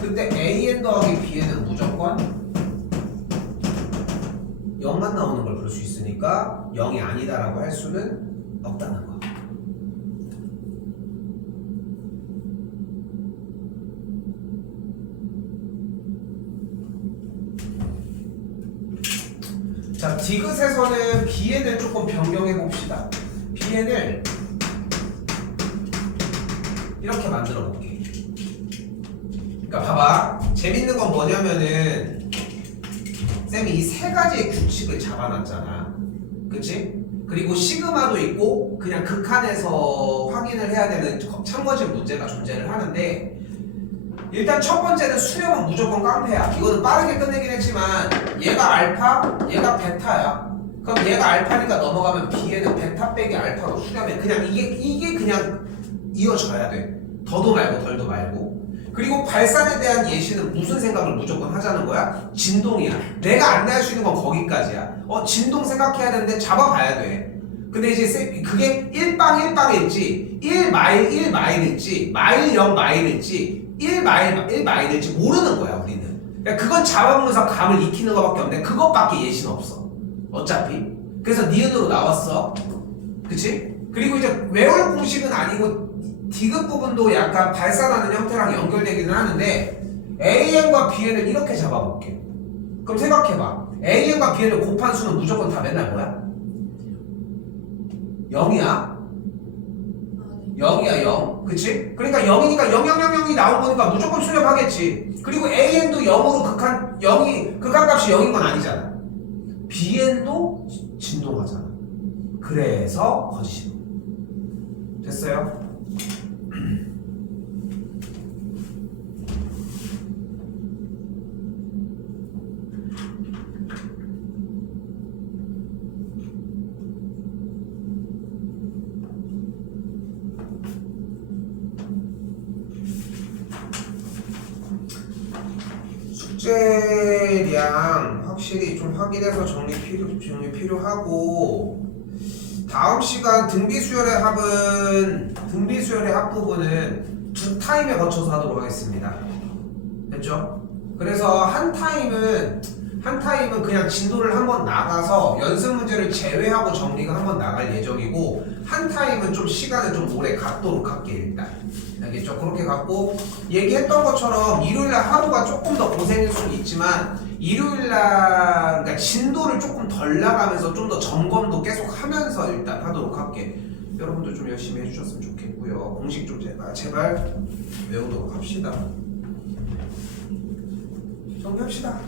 그때 AN 더하기 BN은 무조건 0만 나오는 걸 볼 수 있으니까 0이 아니다라고 할 수는 없다는 거. 자, 디귿에서는 BN을 조금 변경해 봅시다. BN을 이렇게 만들어 볼게. 그러니까 봐봐. 재밌는 건 뭐냐면은 쌤이 이 세 가지의 규칙을 잡아놨잖아. 그치? 그리고 시그마도 있고 그냥 극한에서 확인을 해야 되는 참거진 문제가 존재를 하는데 일단 첫 번째는 수렴은 무조건 깡패야. 이거는 빠르게 끝내긴 했지만 얘가 알파, 얘가 베타야. 그럼 얘가 알파니까 넘어가면 B에는 베타 빼기 알파로 수렴해. 그냥 이게 그냥 이어져야 돼. 더도 말고 덜도 말고. 그리고 발산에 대한 예시는 무슨 생각을 무조건 하자는 거야? 진동이야. 내가 안내할 수 있는 건 거기까지야. 진동 생각해야 되는데 잡아봐야 돼. 근데 이제 그게 1빵 1빵일지 1마일 1마일일지 마일 0 마일일지 1마일 1마일일지 모르는 거야 우리는. 그러니까 그건 잡아보면서 감을 익히는 것밖에 없네. 그것밖에 예시는 없어 어차피. 그래서 니은으로 나왔어. 그치? 그리고 이제 외울 공식은 아니고 디귿 부분도 약간 발산하는 형태랑 연결되기는 하는데 AN과 BN을 이렇게 잡아볼게. 그럼 생각해봐. AN과 BN을 곱한 수는 무조건 다 맨날 뭐야? 0이야. 0이야 0. 그치? 그러니까 0이니까 000이 나온 거니까 무조건 수렴하겠지. 그리고 AN도 0으로 극한값이 0인 건 아니잖아. BN도 진동하잖아. 그래서 거짓이야. 됐어요? 숙제량 확실히 좀 확인해서 정리 필요하고 다음 시간 등비수열의 합부분은 2타임에 거쳐서 하도록 하겠습니다. 됐죠? 그래서 한 타임은 그냥 진도를 한번 나가서 연습 문제를 제외하고 정리가 한번 나갈 예정이고 한 타임은 좀 시간을 좀 오래 갖도록 할게 일단. 알겠죠? 그렇게 갖고 얘기했던 것처럼 일요일날 하루가 조금 더 고생일 수는 있지만 일요일날 그러니까 진도를 조금 덜 나가면서 좀 더 점검도 계속 하면서 일단 하도록 할게. 여러분들 좀 열심히 해주셨으면 좋겠고요. 공식 좀 제발 외우도록 합시다. 정리합시다.